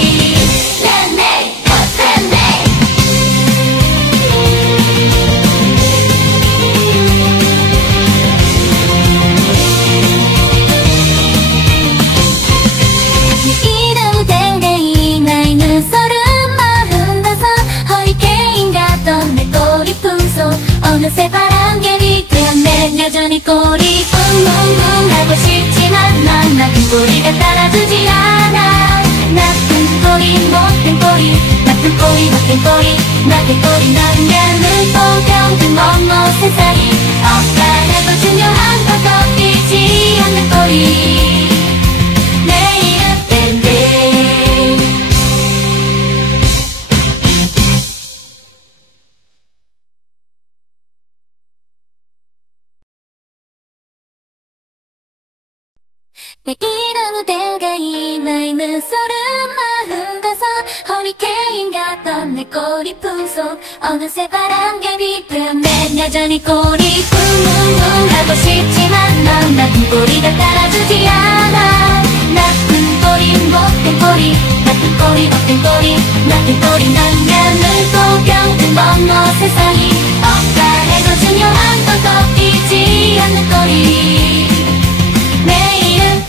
내 이름 땡땡이 나이 눈소름 45 허리케인 같던 내 꼬리 품속 어느새 바람개비 되었네. 여전히 꼬리 붕붕붕 하고 싶지만 난 나쁜 꼬리가 따라주지 않아. 나쁜 꼬리 못된 꼬리 나쁜 꼬리 못된 꼬리 나쁜 꼬리 나는 물고병든 멍멍 세상이 억울해도 중요한 건 꺾이지 않는 꼬리. 내 이름 땡땡 이런 때가 이마에 눈소름 마음 가서 허리케인 같던 내 꼬리품 속 어느새 바람개비 틈에 여전히 꼬리 쿵쿵쿵 하고 싶지만 넌 나쁜 꼬리가 따라주지 않아. 나쁜 꼬리 못된 꼬리 나쁜 꼬리 못된 꼬리 나쁜 꼬리 난 눈도병 멍어 세상이 없다 해도 중요한 건 꺾이지 않는 꼬리. 내일은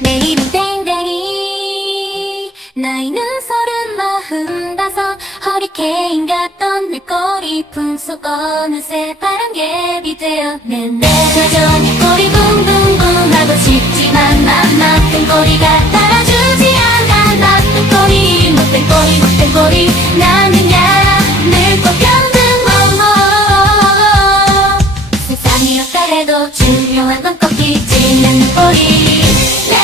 내일은 땡땡이 나이 눈소름 마흔 다섯 허리케인 같던 내 꼬리품 속 어느새 바람개비 되었네. 여전히 꼬리 붕붕붕 하고 싶지만 맘 나쁜 꼬리가 따라주지 않아. 나쁜 꼬리 못된 꼬리 못된 꼬리 나는야 늙고 병든 세상이 없다 해도 중요한 건 꺾이지 않는 꼬리. 내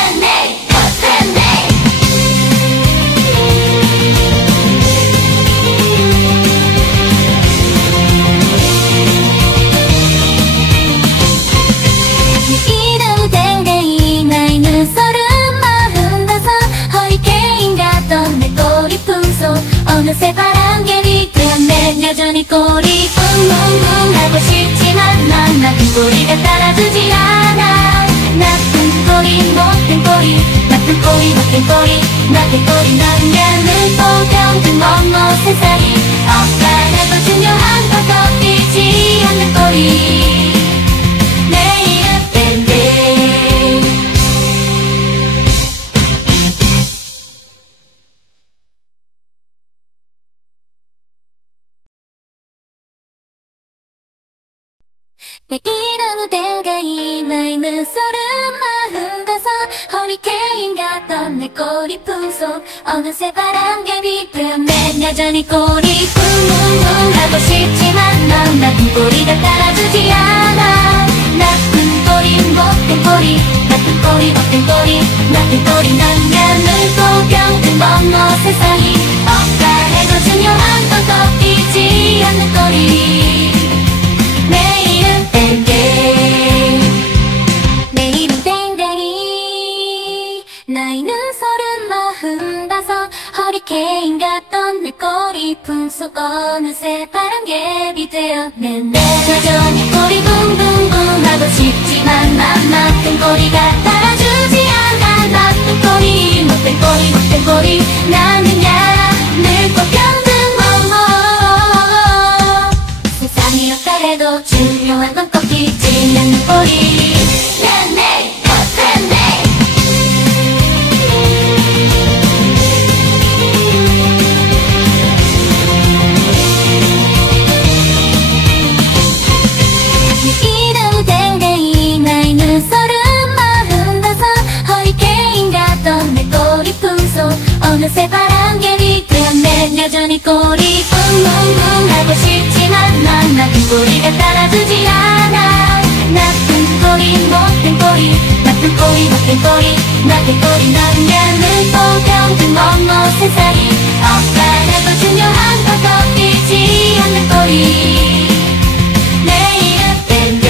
이름 땡땡이 나이 눈소름 마흔 다섯 허리케인 같던 내 꼬리품 속 어느새 바람개비 되었네. 여전히 꼬리 쿵쿵쿵 하고 싶지만 넌 나쁜 꼬리가 따라주지 않아. 나쁜 꼬리 못된 꼬리 나쁜 꼬리 못된 꼬리 나쁜 꼬리 넌야 늙고 병든 멍어 세상이 없다 해도 중요한 건 꺾이지 않는 꼬리. 내일은 땡땡 이런 때가 이마에 눈소름 마흔 다섯 허리케인 같던 내 꼬리품 속 어느새 바람개비 틈에 여전히 꼬리 쿵쿵쿵 하고 싶지만 넌 나쁜 꼬리가 따라주지 않아. 나쁜 꼬리 못된 꼬리 나쁜 꼬리 못된 꼬리 나쁜 꼬리 넌야 늙고 병든 멍어 세상이 없다 해도 중요한 건 꺾이지 않는 꼬리. 내일은 내일은 땡땡이 나이 눈소름 마흔 다섯 허리케인 같던 내 꼬리품 속 어느새 바람개비 되었네. 여전히 꼬리 붕붕붕 하고 싶지만 맘 나쁜 꼬리가 따라주지 않아. 나쁜 꼬리 못된 꼬리 못된 꼬리 나는야 늙고 병든 멍어 세상이 없다 해도 중요한 건 꺾이지 않는 꼬리. 이름 땡땡이 나이 눈소름 마흔 다섯 허리케인 같던 내 꼬리품 속 어느새 바람개비 되었네. 여전히 꼬리 쿵쿵쿵 하고 싶지만 넌 나쁜 꼬리가 따라주지 않아. 나쁜 꼬리 못된 꼬리 나쁜 꼬리 못된 꼬리 나쁜 꼬리 넌야 늙고 병든 멍어 세상이 없다 해도 중요한 건 꺾이지 않는 꼬리. 내일은 땡땡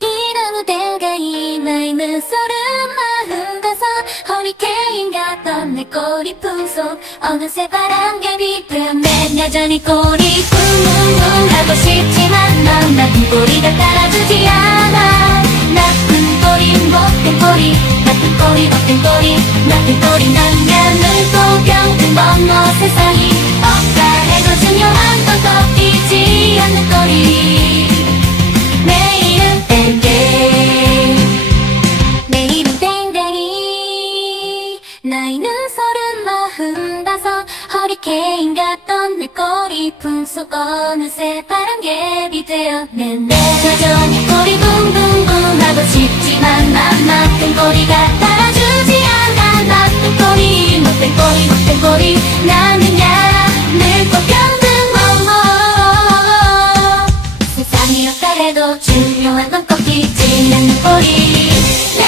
이런 때가 이마에 눈소름 마흔 다섯 허리케인 같던 내 꼬리품 속 어느새 바람개비 틈에 여전히 꼬리 쿵쿵쿵 하고 싶지만 넌 나쁜 꼬리가 따라주지 않아. 나쁜 꼬리 못된 꼬리 나쁜 꼬리 못된 꼬리 나쁜 꼬리 넌야 늙고 병든 멍어 세상이 없다 해도 중요한 건 꺾이지 않는 꼬리. 내일은 내일은 땡땡이 나이 눈소름 마흔 다섯 허리케인 같던 내 꼬리품 속 어느새 바람개비 되었네. 여전히 꼬리 붕붕붕 하고 싶지만 맘 나쁜 꼬리가 따라주지 않아. 나쁜 꼬리 못된 꼬리 못된 꼬리 나는야 늙고 병든 멍어 세상이 없다 해도 중요한 건 꺾이지 않는 꼬리. 내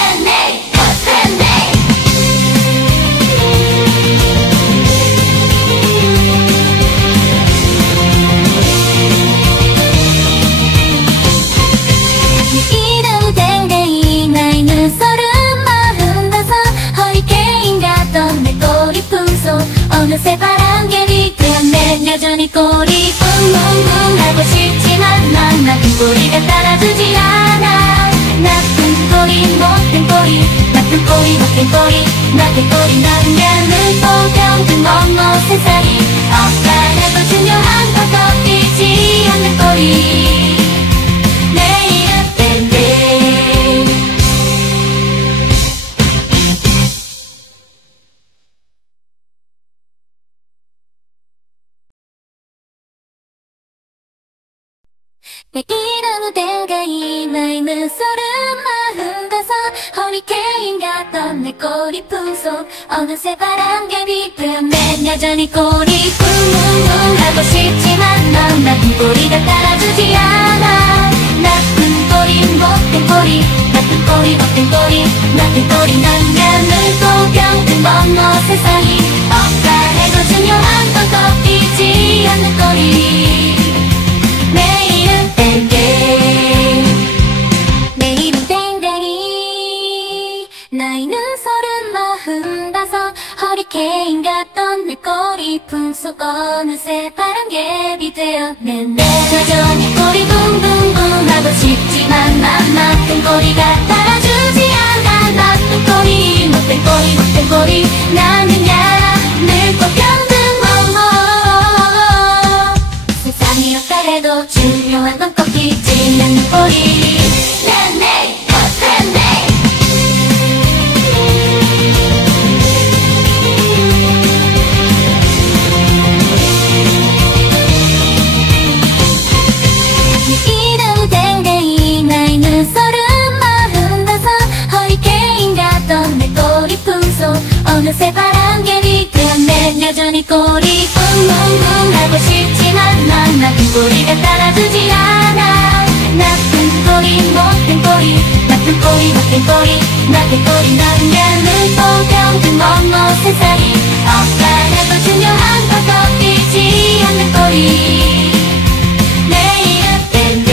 여전히 꼬리 뿡뿡뿡 하고 싶지만 난 나쁜 꼬리가 따라주지 않아. 나쁜 꼬리 못된 꼬리 나쁜 꼬리 못된 꼬리 나쁜 꼬리 남녀는 보병든 뭐뭐 세상이 억울해도 중요한 건 꺾이지 않는 꼬리 내일은 땐데 내 이름은 내가 이마에 눈소름 마음 가서 허리케인 같던 내 꼬리 품속 어느새 바람개비 불면 여전히 꼬리 뿡뿡뿡 하고 싶지만 넌 나쁜 꼬리가 따라주지 않아. 나쁜 꼬리 못된 꼬리 나쁜 꼬리 못된 꼬리 나쁜 꼬리 남녀는 보병든 뭐뭐 세상이 억울해도 중요한 건 꺾이지 않는 꼬리 내일은 땡땡 내일은 땡땡이 나이 눈소름 마흔 다섯 허리케인 같던 내 꼬리 품속 어느새 바람개비 되었는데 여전히 꼬리 붕붕붕 하고 싶지만 난 나쁜 꼬리가 따라주지 않아. 나쁜 꼬리 못된 꼬리 못된 꼬리 나는야 늙고 병든 세상이 없다해도 중요한 건 꺾이지 않는 꼬리 네네 네네 이름 땡땡이 나이 눈소름 마흔 다섯 허리케인 같던 내 꼬리 품속 어느새 바람개비 되었네. 여전히 꼬리 뿡뿡뿡 하고 싶지만 난 나쁜 꼬리가 따라주지 않아. 나쁜 꼬리 못된 꼬리 나쁜 꼬리 못된 꼬리 나쁜 꼬리 남녀는 보병든 뭐뭐 세상이 억울해도 중요한 건 꺾이지 않는 꼬리 내일은 땡땡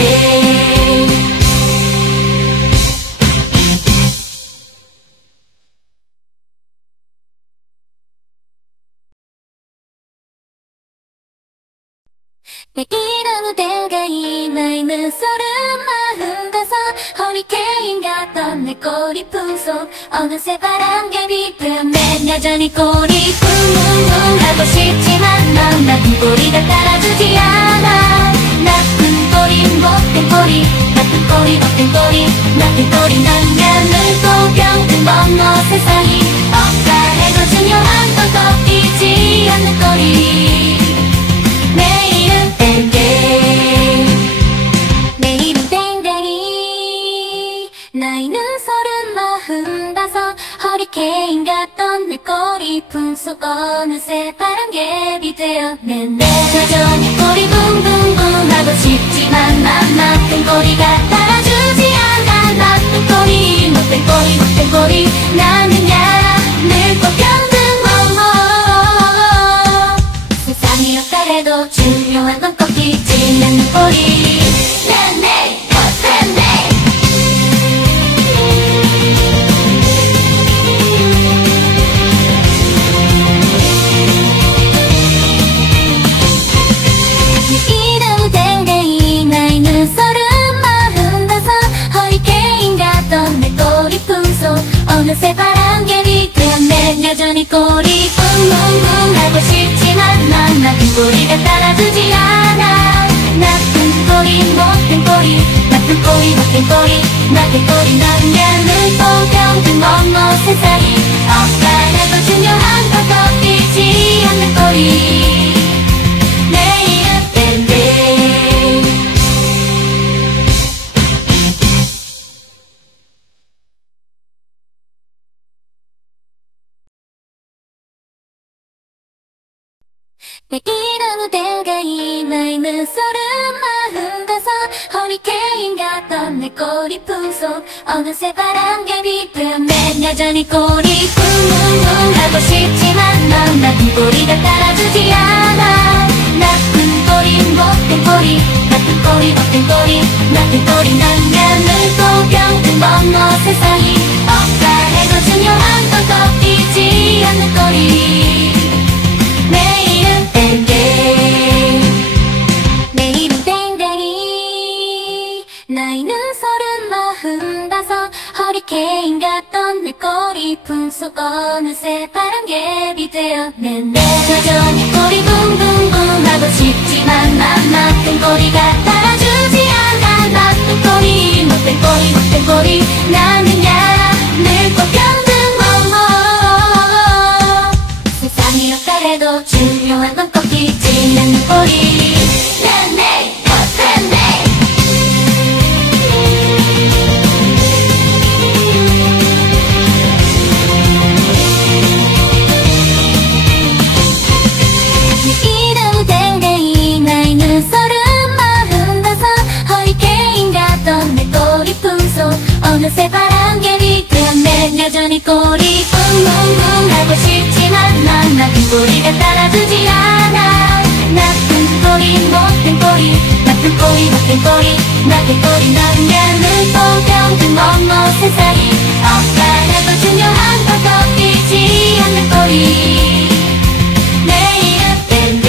내 이름은 내가 이마에 눈소름 마흔 다섯 허리케인 같던 내 꼬리 품속 어느새 바람개비 불면 여전히 꼬리 뿡뿡뿡 하고 싶지만 넌 나쁜 꼬리가 따라주지 않아. 나쁜 꼬리 못된 꼬리 나쁜 꼬리 못된 꼬리 나쁜 꼬리 남녀는 보병든 뭐뭐 세상이 억울해도 중요한 건 꺾이지 않는 꼬리 내일은 땡땡 내일은 땡땡이 나이 눈소름 마흔 다섯 허리케인 같던 내 꼬리 품속 어느새 바람개비 되었는데 여전히 꼬리 붕붕붕 하고 싶지만 난 나쁜 꼬리가 따라주지 않아. 나쁜 꼬리 못된 꼬리 못된 꼬리 나는야 늙고 병든 세상이 없다해도 중요한 건 꺾이지 않는 꼬리 네네 네네 이름 땡땡이 나이 눈소름 마흔 다섯 허리케인 같던 내 꼬리 품속 어느새 바람개비 되었네. 여전히 꼬리 뿡뿡뿡 하고 싶지만 난 나쁜 꼬리가 따라주지 않아. 나쁜 꼬리 못된 꼬리 나쁜 꼬리 못된 꼬리 나쁜 꼬리 남녀는 보병든 뭐뭐 세상이 억울해도 중요한 건 꺾이지 않는 꼬리 내일은 땡땡 내 이름은 내가 이마에 눈소름 마흔 다섯 허리케인 같던 내 꼬리 품속 어느새 바람개비 불면 여전히 꼬리 뿡뿡뿡 하고 싶지만 넌 나쁜 꼬리가 따라주지 않아. 나쁜 꼬리 못된 꼬리 나쁜 꼬리 못된 꼬리 나쁜 꼬리 남녀는 보병든 뭐뭐 세상이 억울해도 중요한 건 꺾이지 않는 꼬리 내일은 땡땡 되었는데 여전히 꼬리 붕붕붕 하고 싶지만 맘만 꼬리가 따라주지 않아. 나쁜 꼬리 못된 꼬리 못된 꼬리 나는야 늘 꼭 평등워. 세상이 어떠해도 중요한 건 꼭 잊지 않는 꼬리. 어느새 바람개비 되었네. 여전히 꼬리 붕붕붕 하고 싶지만 난 나쁜 꼬리가 따라주지 않아. 나쁜 꼬리 못된 꼬리 나쁜 꼬리 못된 꼬리 나쁜 꼬리 나는 늘 평등멍어 세상이 억울해도 중요한 건 꺾이지 않는 꼬리. 내일은 밴드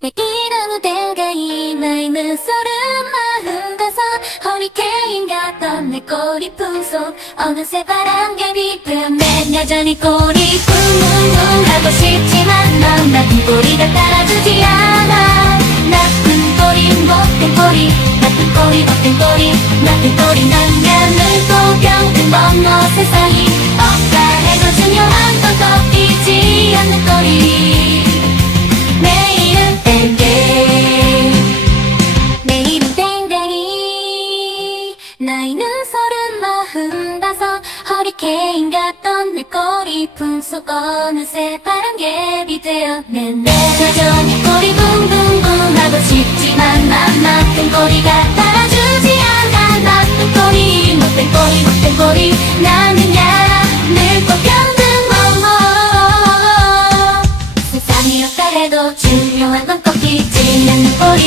내 이름 무대가 이마에 눈소름 마음 가서 허리케인 같던 내 꼬리 풍속 어느새 바람개비 되었네. 여전히 꼬리 붕붕붕 하고 싶지만 넌 나쁜 꼬리가 따라주지 않아. 나쁜 꼬리 못된 꼬리 나쁜 꼬리 못된 꼬리 나쁜 꼬리 난 늘 평등멍어 세상이 억울해도 중요한 건 꺾이지 않는 꼬리. 내일은 내일은 땡땡이 나이 눈소름 마흔 다섯 허리케인 같던 내 꼬리 품속 어느새 바람개비 되었는데 여전히 꼬리 붕붕붕 하고 싶지만 맘 나쁜 꼬리가 따라주지 않아. 나쁜 꼬리 못된 꼬리 못된 꼬리 나는야 늘 꼭 평등멍어. 세상이 어떠해도 중요한 건 꼭 잊지 않는 꼬리.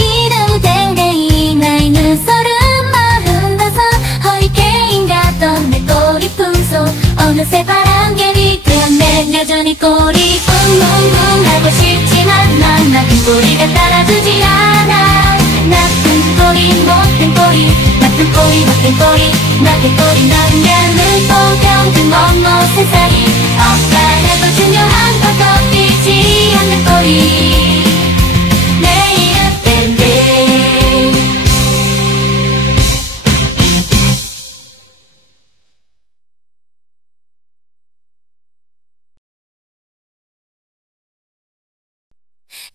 이름 댕댕이 나이 눈소름 마흔 다섯 허리케인 같던 내 꼬리 품속 어느새 바람개비 되었네. 여전히 꼬리 붕붕붕 하고 싶지만 난 나쁜 꼬리가 따라주지 않아. 나쁜 꼬리 못된 꼬리 나쁜 꼬리 못된 꼬리 나쁜 꼬리 나는 늘 평등멍어 세상이 억울해도 중요한 건 꺾이지 않는 꼬리. 내일은 밴드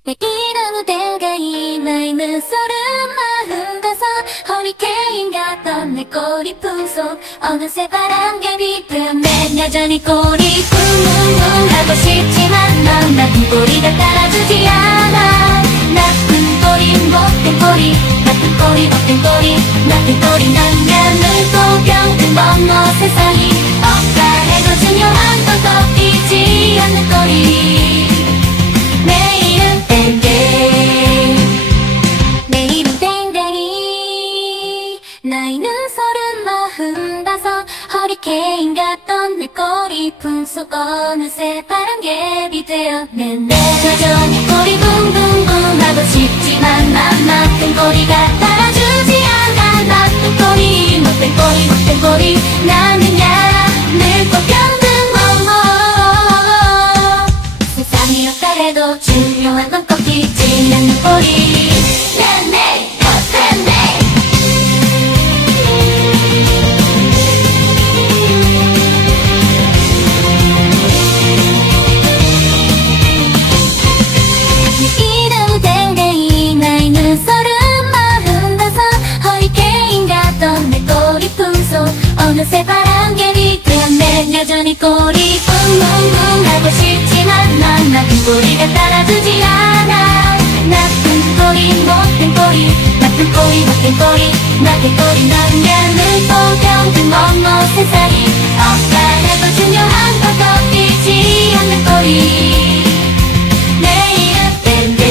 내 이름 무대가 이마에 눈소름 마흔 다섯 허리케인 같던 내 꼬리 품속 어느새 바람개비 되었네. 여전히 꼬리 붕붕붕 하고 싶지만 넌 나쁜 꼬리가 따라주지 않아. 나쁜 꼬리 못된 꼬리 나쁜 꼬리 못된 꼬리 나쁜 꼬리 나는 늘 평등멍어 세상이 억울해도 중요한 건 꺾이지 않는 꼬리. 내일은 내일은 땡땡이 나이 눈소름 마흔 다섯 허리케인 같던 내 꼬리 품속 어느새 바람개비 되었는데 여전히 꼬리 붕붕붕 하고 싶지만 맘 나쁜 꼬리가 따라주지 않아. 나쁜 꼬리 못된 꼬리 못된 꼬리 나는야 늘 꼭 평등멍어. 세상이 어떠해도 중요한 건 꼭 잊지 않는 꼬리. 이름 댕댕이 나이 눈소름 마흔 다섯 허리케인 같던 내 꼬리 품속 어느새 바람개비 되었네. 여전히 꼬리 붕붕붕 하고 싶지만 난 나쁜 꼬리가 따라주지 않아. 나쁜 꼬리 못된 꼬리 나쁜 꼬리 못된 꼬리 나쁜 꼬리 나는 늘 평등멍어 세상이 억울해도 중요한 건 꺾이지 않는 꼬리. 내일은 밴드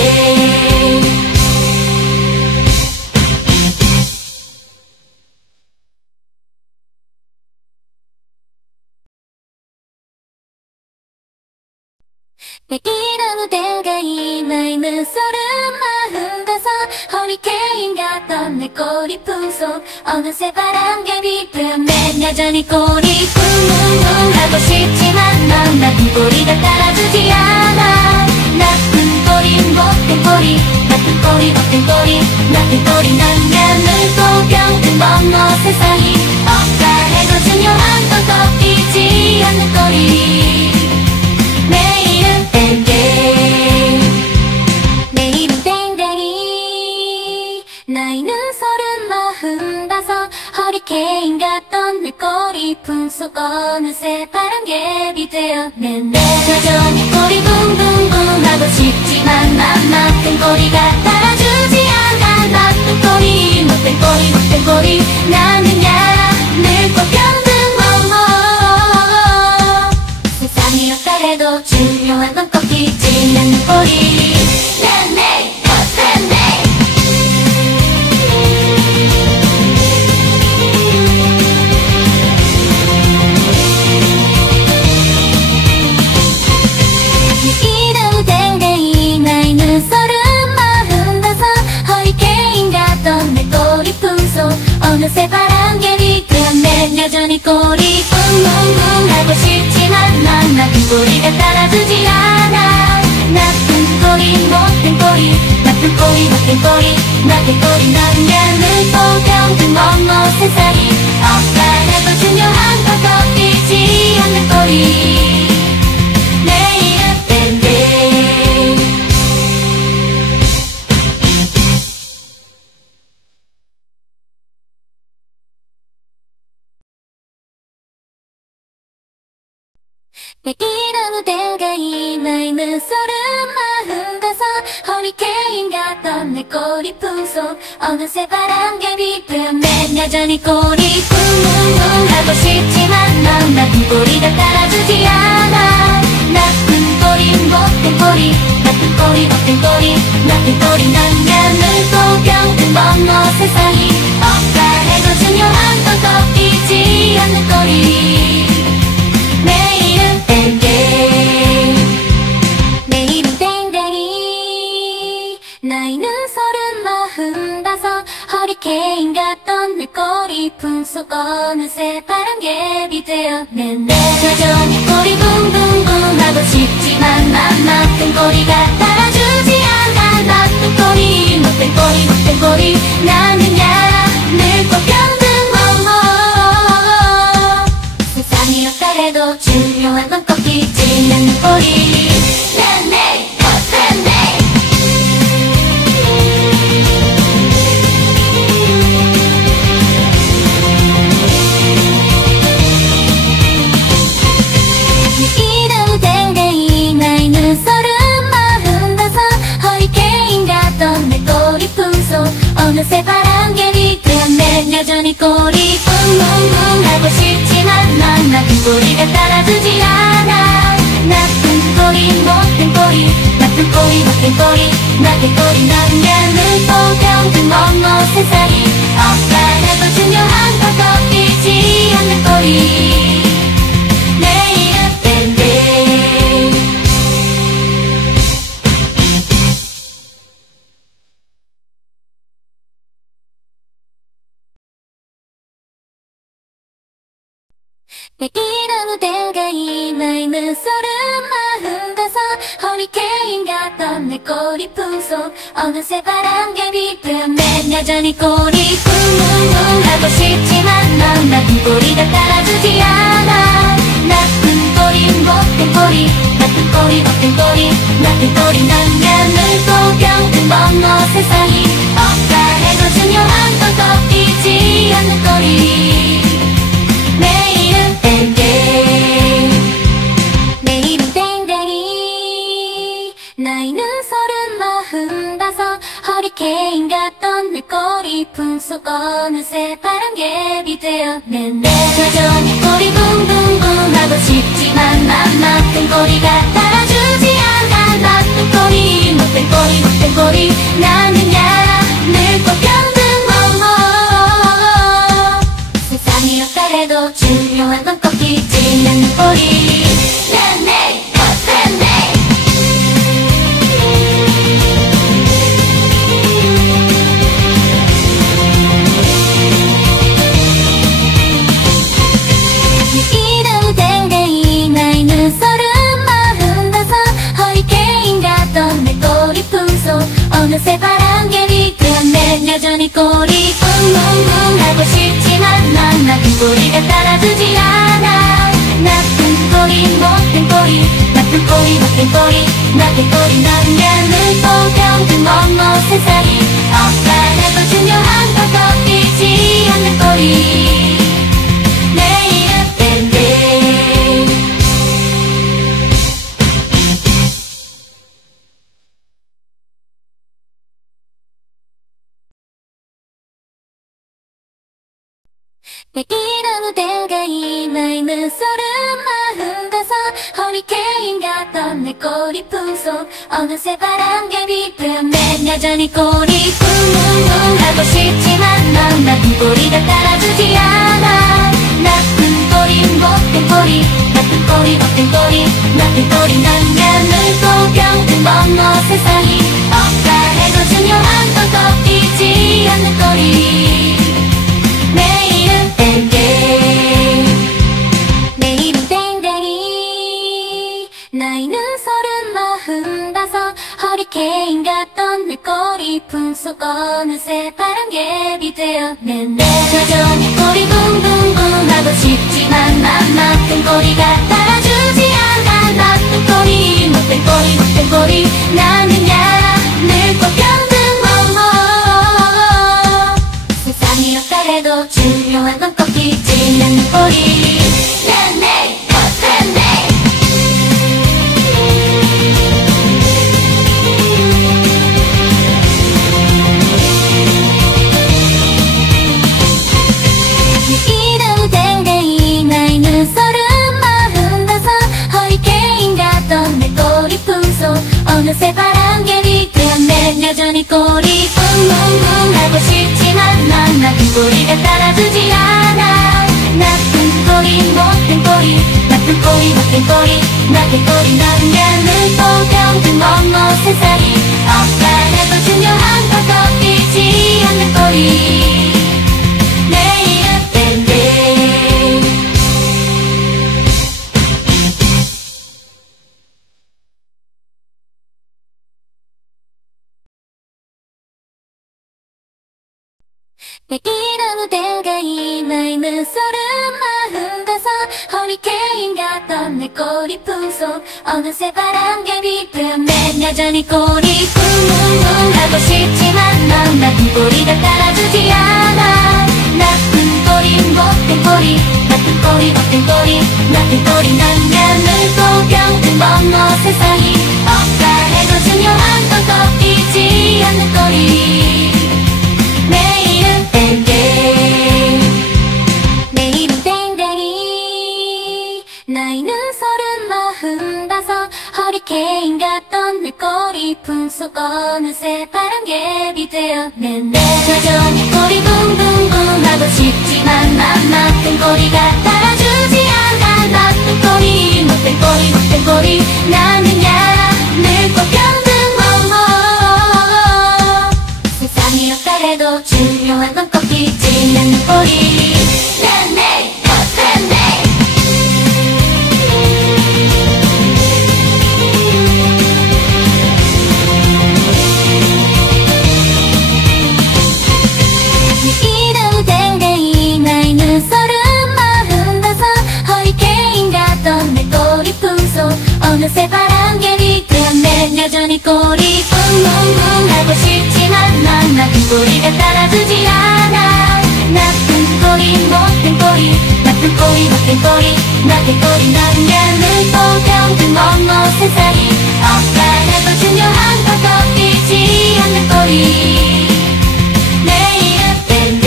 내 꼬리 품속 어느새 바람개비 되었네. 여전히 꼬리 쿵쿵쿵 하고 싶지만 넌 나쁜 꼬리가 따라주지 않아. 나쁜 꼬리 못된 꼬리 나쁜 꼬리 못된 꼬리 나쁜 꼬리 남녀는 고병든 먼 세상이 없다 해도 중요한 건 꺾이지 않는 꼬리. 내 이름 땡땡 내 이름 땡땡이 나이는 35 허리케인 같던 내 꼬리 품속 어느새 바람개비 되었네. 여전히 꼬리 붕붕붕 하고 싶지만 난 나쁜 꼬리가 따라주지 않아. 나쁜 꼬리 못된 꼬리 못된 꼬리 나는야 늙고 병든 세상이 없다 해도 중요한 건 꺾이지 않는 꼬리. 내 이름 땡땡이 나이는 35 허리케인 같던 내 꼬리 품속 어느새 바람개비 되었네. 여전히 꼬리 쿵쿵쿵 하고 싶지만 난 나쁜 꼬리가 따라주지 않아. 나쁜 꼬리 못된 꼬리 나쁜 꼬리 못된 꼬리 나쁜 꼬리 남녀는 고병든 먼 세상이 없다 해도 중요한 건 꺾이지 않는 꼬리. 내 이름 땡땡 내 이름 땡땡이 나이는 35 허리케인 같던 내 꼬리 품속 어느새 바람개비 되었네. 여전히 꼬리 쿵쿵쿵 하고 싶지만 넌 나쁜 꼬리가 따라주지 않아. 나쁜 꼬리 못된 꼬리 나쁜 꼬리 못된 꼬리 나쁜 꼬리 남녀는 고병든 먼 세상이 없다 해도 중요한 건 꺾이지 않는 꼬리. 내 이름 땡땡 내 이름 땡땡이 나이는 35 허리케인 같던 내 꼬리 품속 어느새 바람개비 되었네. 여전히 꼬리 붕붕붕 하고 싶지만 난 나쁜 꼬리가 따라주지 않아. 나쁜 꼬리 못된 꼬리 못된 꼬리 나는야 늙고 병든 세상이 없다 해도 중요한 건 꺾이지 않는 꼬리. 이름 땡땡이 나이는 35 허리케인 같던 내 꼬리 품속 어느새 바람개비 되었네. 여전히 꼬리 쿵쿵쿵 하고 싶지만 난 나쁜 꼬리가 따라주지 않아. 나쁜 꼬리 못된 꼬리 나쁜 꼬리 못된 꼬리 나쁜 꼬리 남녀는 고병든 먼 세상이 없다 해도 중요한 건 꺾이지 않는 꼬리. 내 이름 땡땡 내 이름 땡땡이 나이는 35 허리케인 같던 내 꼬리 품속 어느새 바람개비 되었네. 여전히 꼬리 쿵쿵쿵 하고 싶지만 넌 나쁜 꼬리가 따라주지 않아. 나쁜 꼬리 못된 꼬리 나쁜 꼬리 못된 꼬리 나쁜 꼬리 남녀는 고병든 먼 세상이 없다 해도 중요한 건 꺾이지 않는 꼬리. 내 이름 땡땡 내 이름 땡땡이 나이는 35 허리케인 같던 내 꼬리 품속 어느새 바람개비 되었네. 여전히 꼬리 붕붕붕 하고 싶지만 난 나쁜 꼬리가 따라주지 않아. 나쁜 꼬리 못된 꼬리 못된 꼬리 나는야 늙고 병든 세상이 없다 해도 중요한 건 꺾이지 않는 꼬리. 꼬리가 따라주지 않아. 나쁜 꼬리 못된 꼬리, 나쁜 꼬리 못된 꼬리, 나쁜 꼬리 나면 물고병든 멍멍 세상이 억울해도 중요한 건 꺾이지 않는 꼬리. 내 이름 땡땡. 내 이름은 내가 이 나이는 35 허리케인 같던 내 꼬리 품속 어느새 바람에 비트면 여전히 꼬리 쿵쿵쿵 하고 싶지만 넌 나쁜 꼬리가 따라주지 않아. 나쁜 꼬리 못된 꼬리, 나쁜 꼬리 못된 꼬리, 나쁜 꼬리 나면 물고병든 멍멍 세상이 억울해도 중요한 건 꺾이지 않는 꼬리. 내 이름 땡땡. 내 이름 땡땡이. 나이는 35 허리케인 같던 내 꼬리 품속 어느새 바람개비 되었네. 여전히 꼬리 붕붕붕 하고 싶지만 난 나쁜 꼬리가 따라주지 않아. 나쁜 꼬리 못된 꼬리 못된 꼬리 나는야 늙고 병든 멍멍 세상이 어떠해도 중요한 건 꺾이지 않는 꼬리. 네네 네네. 이름 땡땡이. 나이는 35 허리케인 같던 내 꼬리 품속 어느새 바람개비 되었네. 여전히 꼬리 붕붕붕 하고 싶지만 난 나쁜 꼬리가 따라주지 않아. 나쁜 꼬리 못된 꼬리, 나쁜 꼬리 못된 꼬리, 나쁜 꼬리 나면 물고병든 멍멍 세상이 억울해도 중요한 건 꺾이지 않는 꼬리. 내 이름 땡땡. 내 이름은 땡땡이. 나이는 35 허리케인 같던 내 꼬리 품속 어느새 바람개비 되었네. 여전히 꼬리 쿵쿵쿵 하고 싶지만 넌 나쁜 꼬리가 따라주지 않아. 나쁜 꼬리 못된 꼬리, 나쁜 꼬리 못된 꼬리, 나쁜 꼬리 나면 물고병든 멍멍 세상이 억울해도 중요한 건 꺾이지 않는 꼬리. 내 이름 땡땡. 내 이름 땡땡이. 나이는 35 허리케인 같던 내 꼬리 품속 어느새 바람개비 되었네. 여전히 꼬리 붕붕붕 하고 싶지만 난 나쁜 꼬리가 따라주지 않아. 나쁜 꼬리 못된 꼬리 못된 꼬리 나는야 늙고 병든 멍멍 세상이 어떠해도 중요한 건 꺾이지 않는 꼬리. 네네 네네. 이름 땡땡이. 나이는 35 허리케인 같던 내 꼬리 품속 어느새 바람개비 되었네. 여전히 꼬리 붕붕붕 하고 싶지만 난 나쁜 꼬리가 따라주지 않아. 나쁜 꼬리 못된 꼬리, 나쁜 꼬리 못된 꼬리, 나쁜 꼬리 나면 물고병든 멍멍 세상이 억울해도 중요한 건 꺾이지 않는 꼬리. 내 이름 땡땡.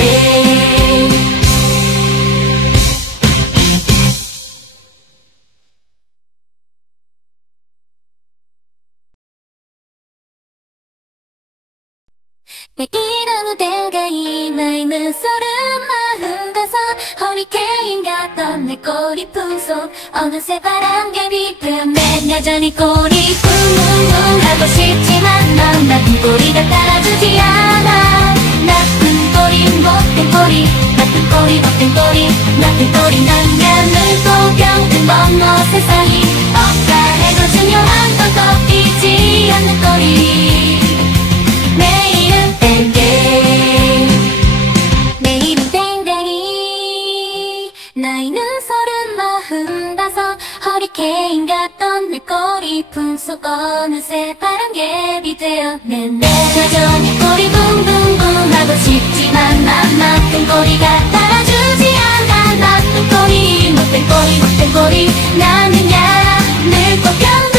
내 이름은 땡땡이. 나이는 35 허리케인 같던 내 꼬리 품속 어느새 바람개비 되었네. 여전히 꼬리 쿵쿵쿵 하고 싶지만 넌 나쁜 꼬리가 따라주지 않아. 나쁜 꼬리 못된 꼬리, 나쁜 꼬리 못된 꼬리, 나쁜 꼬리 나면 물고병든 멍멍 세상이 억울해도 중요한 건 꺾이지 않는 꼬리. 내 이름 땡땡. 내 이름 땡땡이. 나이는 35, 허리케인 같던 내 꼬리 품속 어느새 바람개비 되었네. 여전히 꼬리 붕붕붕 하고 싶지만 맘만큼 꼬리가 따라주지 않아. 나쁜 꼬리 못된 꼬리 못된 꼬리 나는야 늙고 병든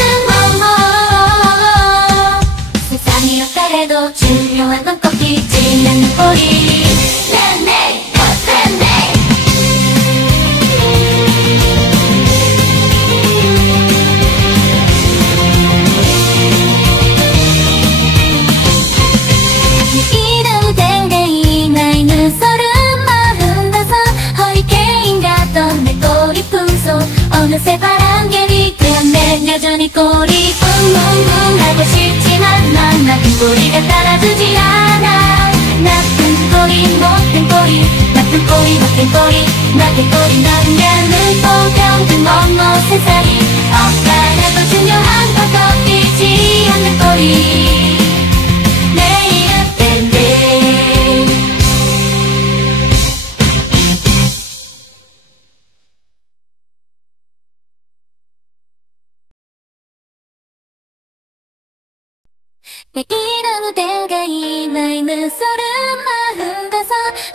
세상이 없다해도 중요한 건 꺾이지 않는 꼬리. 이름 댕댕이 나이는 35, 허리케인 같던 내 꼬리 품속 어느새 바람개비 되었네. 여전히 꼬리 붕붕붕 하고 싶지만 난 나쁜 꼬리가 따라주지 않아. 나쁜 꼬리 못된 꼬리 나쁜 꼬리 못된 꼬리 나쁜 꼬리 나는야 늙고 병든 멍멍 세상이 없다해도 중요한 건 꺾이지 않는 꼬리. 내 이름은 댕댕이 나이는 35,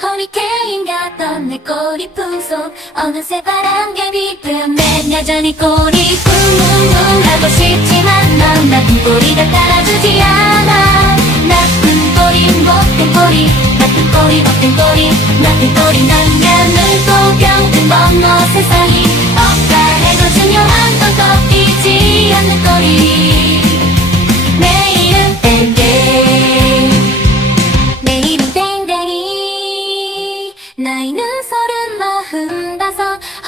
허리케인 같던 내 꼬리 품속 어느새 바람개비 되었네. 여전히 꼬리 붕붕붕 하고 싶지만 넌 나쁜 꼬리가 따라주지 않아. 나쁜 꼬리 못된 꼬리 나쁜 꼬리 못된 꼬리 나쁜 꼬리 나는야 늙고 병든 멍멍 세상이 없다 해도 중요한 건 꺾이지 않는 꼬리. 내 이름 땡땡 내 이름 땡땡이 나이는 35,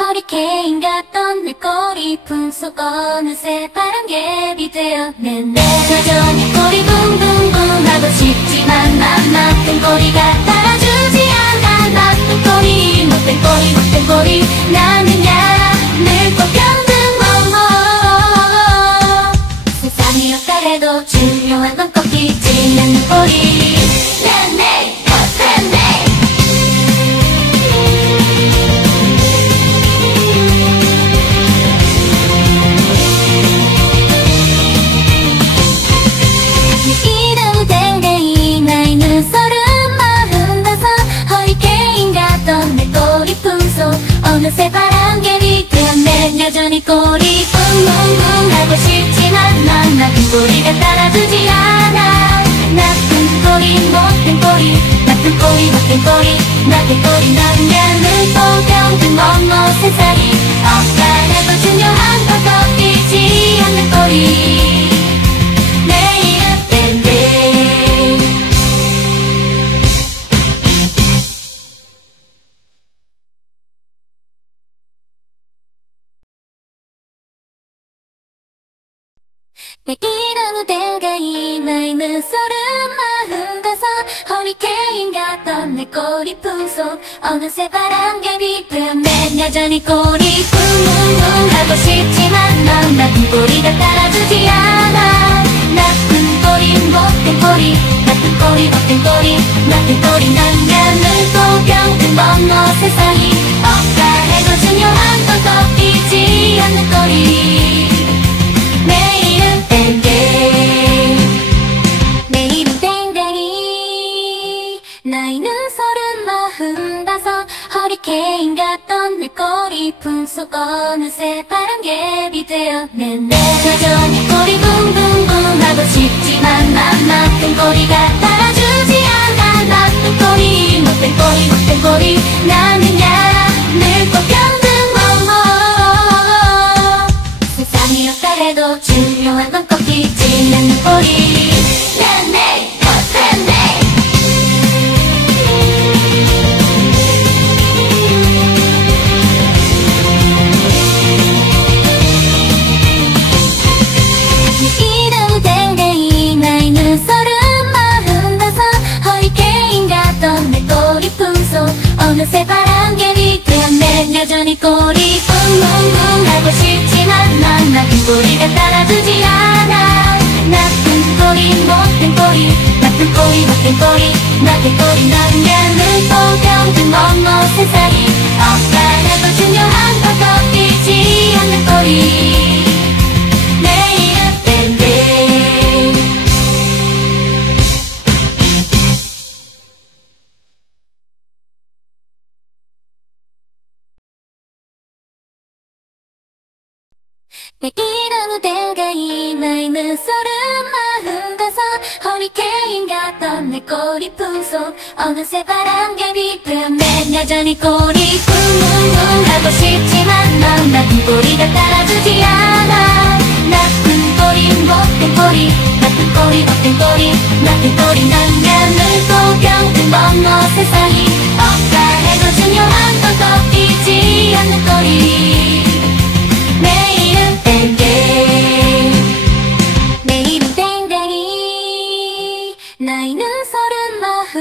허리케인 같던 내 꼬리 품속 어느새 바람개비 되었네. 여전히 꼬리 붕붕붕 하고 싶지만 맘만큼 꼬리가 따라주지 않아. 나쁜 꼬리 못된 꼬리 못된 꼬리 나는야 늙고 병든 세상이 없다해도 중요한 건 꺾이지 않는 꼬리. 이름 댕댕이 나이는 35, 허리케인 같던 내 꼬리 품속 어느새 바람개비 되었네. 여전히 꼬리 붕붕붕 하고 싶지만 난 나쁜 꼬리가 따라주지 않아. 나쁜 꼬리 못된 꼬리 나쁜 꼬리 못된 꼬리 나쁜 꼬리 나는야 늙고 병든 멍멍 세상이 없다 해도 중요한 건 꺾이지 않는 꼬리. 내 이름 땡땡 내 이름은 댕댕이 나이는 35, 허리케인 같던 내 꼬리 품속 어느새 바람개비 되었네. 여전히 꼬리 붕붕붕 하고 싶지만 넌 나쁜 꼬리가 따라주지 않아. 나쁜 꼬리 못된 꼬리 나쁜 꼬리 못된 꼬리 나쁜 꼬리 나는야 늙고 병든 멍멍 세상이 없다 해도 중요한 건 꺾이지 않는 꼬리. 내 이름 땡땡 내 이름 땡땡이 나이는 35, 허리케인 같던 내 꼬리 품속 어느새 바람개비 되었네. 여전히 꼬리 붕붕붕 하고 싶지만 맘만큼 꼬리가 따라주지 않아. 나쁜 꼬리 못된 꼬리 못된 꼬리 나는야 늙고 병든 멍멍 세상이 없다해도 중요한 건 꺾이지 않는 꼬리. 이름 댕댕이 나이는 35, 허리케인 같던 내 꼬리 품속 어느새 바람개비 되었네. 여전히 꼬리 붕붕붕 하고 싶지만 난 나쁜 꼬리가 따라주지 않아. 나쁜 꼬리 못된 꼬리 나쁜 꼬리 못된 꼬리 나쁜 꼬리 나는야 늙고 병든 멍멍 세상이 없다 해도 내 이런 무대가 이마에 눈소름 마흔다섯 허리케인 같던 내 꼬리 풍속 어느새 바람개비 틈에 여전히 꼬리 쿵쿵쿵 하고 싶지만 넌 나쁜 꼬리가 따라주지 않아. 나쁜 꼬리 못된 꼬리 나쁜 꼬리 못된 꼬리 나쁜 꼬리 난 눈꽃병 먼 멋의 사이 없다 해도 중요한 건 꺾이지 않는 꼬리. 내 이름 땡땡 내 이름 땡땡이 나이는 35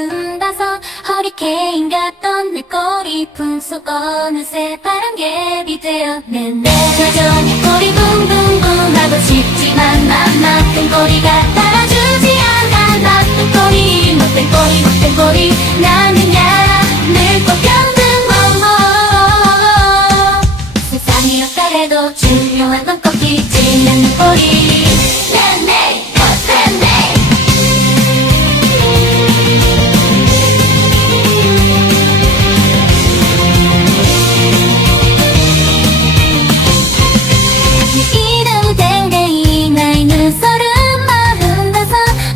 허리케인 같던 내 꼬리 품속 어느새 바람개비 되었네. 여전히 꼬리 붕붕붕 하고 싶지만 난 나쁜 꼬리가 따라주지 않아. 나쁜 꼬리 못된 꼬리 못된 꼬리 나는야 늙고 병든 세상이었다 해도 중요한 건 꺾이지 않는 꼬리. 내 이름 땡땡이 나이는 35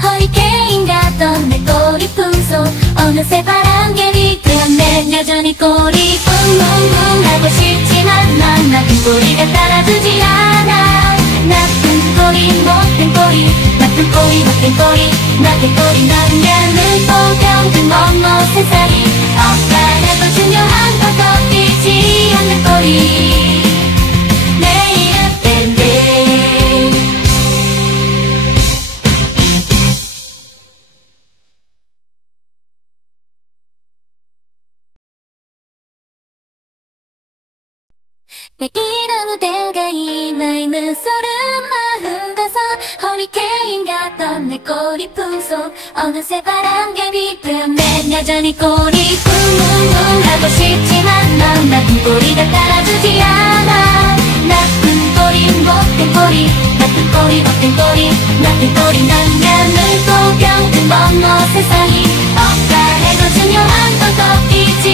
허리케인 같던 내 꼬리 품속 어느새 바람개비 되었네. 여전히 꼬리 붕붕붕 하고 싶지만 난 나쁜 꼬리가 따라주지 않아. 나쁜 꼬리 못된 꼬리 나쁜 꼬리 못된 꼬리 나쁜 꼬리 난 늙고 병든 먼 멋의 사이 없다 해도 중요한 건 꺾이지 않는 꼬리. 내 이름 땡땡 내 이름 무대가 이마에 눈소름 45 허리케인 같던 내 꼬리 품속 어느새 바람개비 틈에 여전히 꼬리 쿵쿵쿵 하고 싶지만 넌 나쁜 꼬리가 따라주지 않아. 나쁜 꼬리 못된 꼬리 나쁜 꼬리 못된 꼬리 나쁜 꼬리 난 늙고 병든 먼 멋의 사이 없다 해도 중요한 건 꺾이지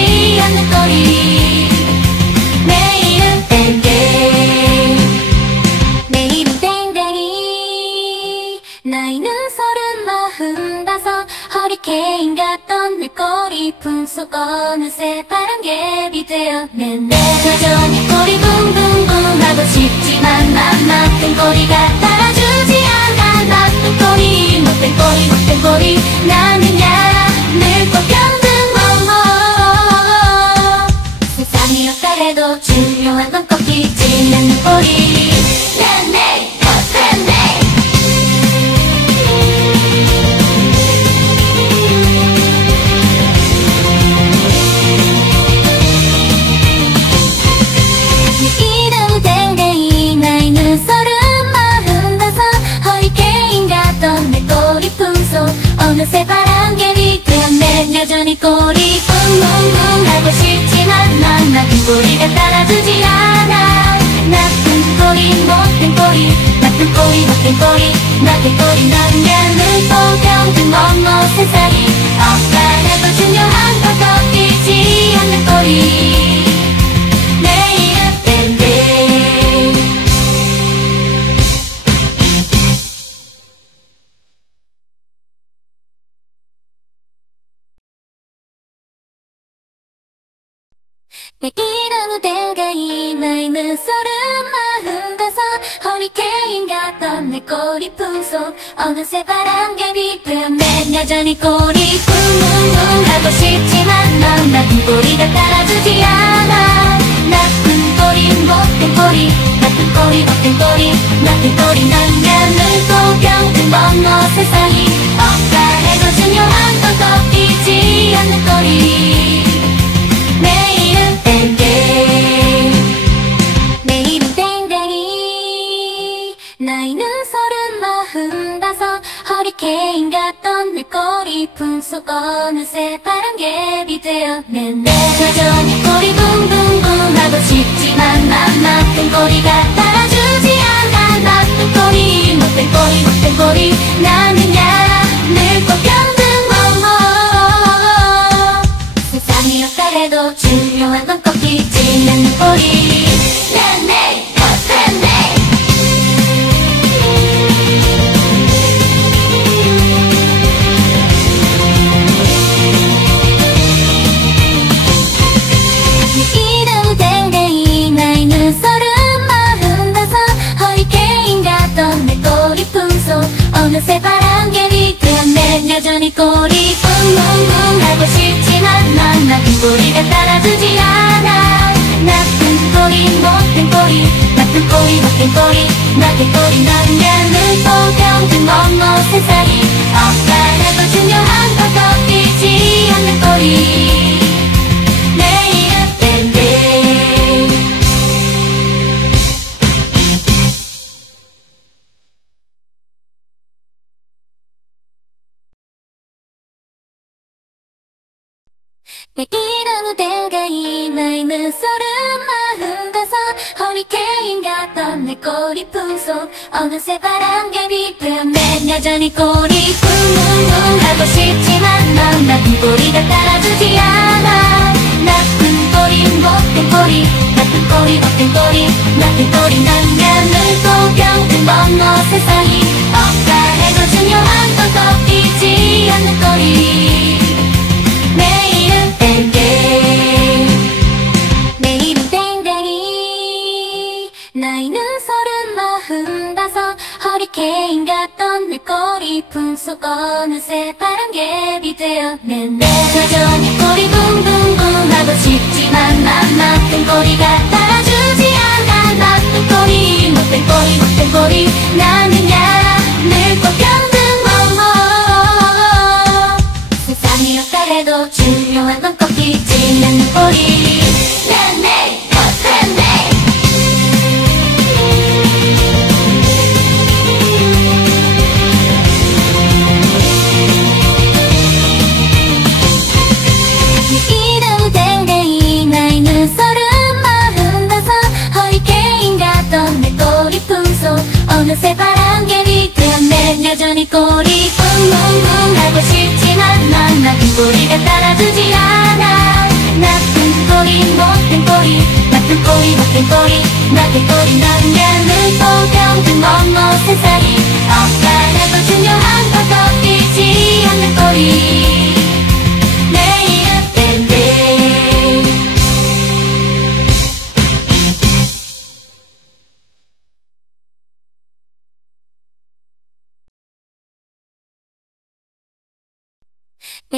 않는 꼬리. 내 이름 땡땡 내 이름 땡땡이 나이는 35 허리케인 같던 내 꼬리 품속 어느새 바람개비 되었네. 여전히 꼬리 붕붕붕 하고 싶지만 난 나쁜 꼬리가 따라주지 않아. 나쁜 꼬리 못된 꼬리 못된 꼬리 나는야 늙고 병든 세상이었다 해도 중요한 건 꺾이지 않는 꼬리. 내 이름 땡땡이 나이는 35 허리케인 같던 내 꼬리 품속 어느새 바람개비 되었네. 여전히 꼬리 붕붕붕 하고 싶지만 난 나쁜 꼬리가 따라주지 않아. 나쁜 꼬리 못된 꼬리 나쁜 꼬리 못된 꼬리 나쁜 꼬리 난 늙고 병든 먼 멋의 사이 없다 해도 중요한 건 꺾이지 않는 꼬리. 내 이름 땡땡 내 이름 무대가 이마에 눈소름 45 허리케인 같던 내 꼬리 품속 어느새 바람개비 틈에 여전히 꼬리 쿵쿵쿵 하고 싶지만 넌 나쁜 꼬리가 따라주지 않아. 나쁜 꼬리 못된 꼬리 나쁜 꼬리 못된 꼬리 나쁜 꼬리 난 늙고 병든 먼 멋의 사이 없다 해도 중요한 건 꺾이지 않는 꼬리. 내 이름 땡땡 내 이름 땡땡이 나이는 35 허리케인 같던 내 꼬리 품속 어느새 바람개비 되었네. 여전히 꼬리 붕붕붕 하고 싶지만 난 나쁜 꼬리가 따라주지 않아. 나쁜 꼬리 못된 꼬리 못된 꼬리 나는야 늙고 병든 세상이었다 해도 중요한 건 꺾이지 않는 꼬리. 내 어느새 바람개비 되었네. 여전히 꼬리 뿡뿡뿡 하고 싶지만 난 나쁜 꼬리가 따라주지 않아. 나쁜 꼬리 못된 꼬리 나쁜 꼬리 못된 꼬리 나쁜 꼬리 남녀는 보경 멍멍 세상이 엇갈려도 중요한 건 꺾이지 않는 꼬리 내일은 땡땡. 이러는 내가 이마에 눈소름 마흔다섯 허리케인 같던 내 꼬리 풍속 어느새 바람개비 되었네. 여전히 꼬리 뿡뿡뿡 하고 싶지만 넌 나쁜 꼬리가 따라주지 않아. 나쁜 꼬리 못된 꼬리 나쁜 꼬리 못된 꼬리 나쁜 꼬리 남녀는 보경 멍멍 세상이 엇갈려도 중요한 건 꺾이지 않는 꼬리 내일은 땡땡. 내일은 땡땡이 나이는 30 허리케인 같던 내 꼬리 품속 어느새 바람개비 되었네. 여전히 꼬리 붕붕붕 하고 싶지만 난 나쁜 꼬리가 따라주지 않아. 나쁜 꼬리 못된 꼬리 못된 꼬리 나는야 늘 꼭 견든 멍멍 세상이 엇갈려도 중요한 건 꺾이지 않는 꼬리 네네 네네. 이름 땡땡이 나이는 35 허리케인 같던 내 꼬리 품속 어느새 바람개비 되었네. 여전히 꼬리 뿡뿡뿡 하고 싶지만 난 나쁜 꼬리가 따라주지 않아. 나쁜 꼬리 못된 꼬리 나쁜 꼬리 못된 꼬리 나쁜 꼬리 남녀는 보경 멍멍 세상이 엇갈려도 중요한 건 꺾이지 않는 꼬리 내일은 땡땡.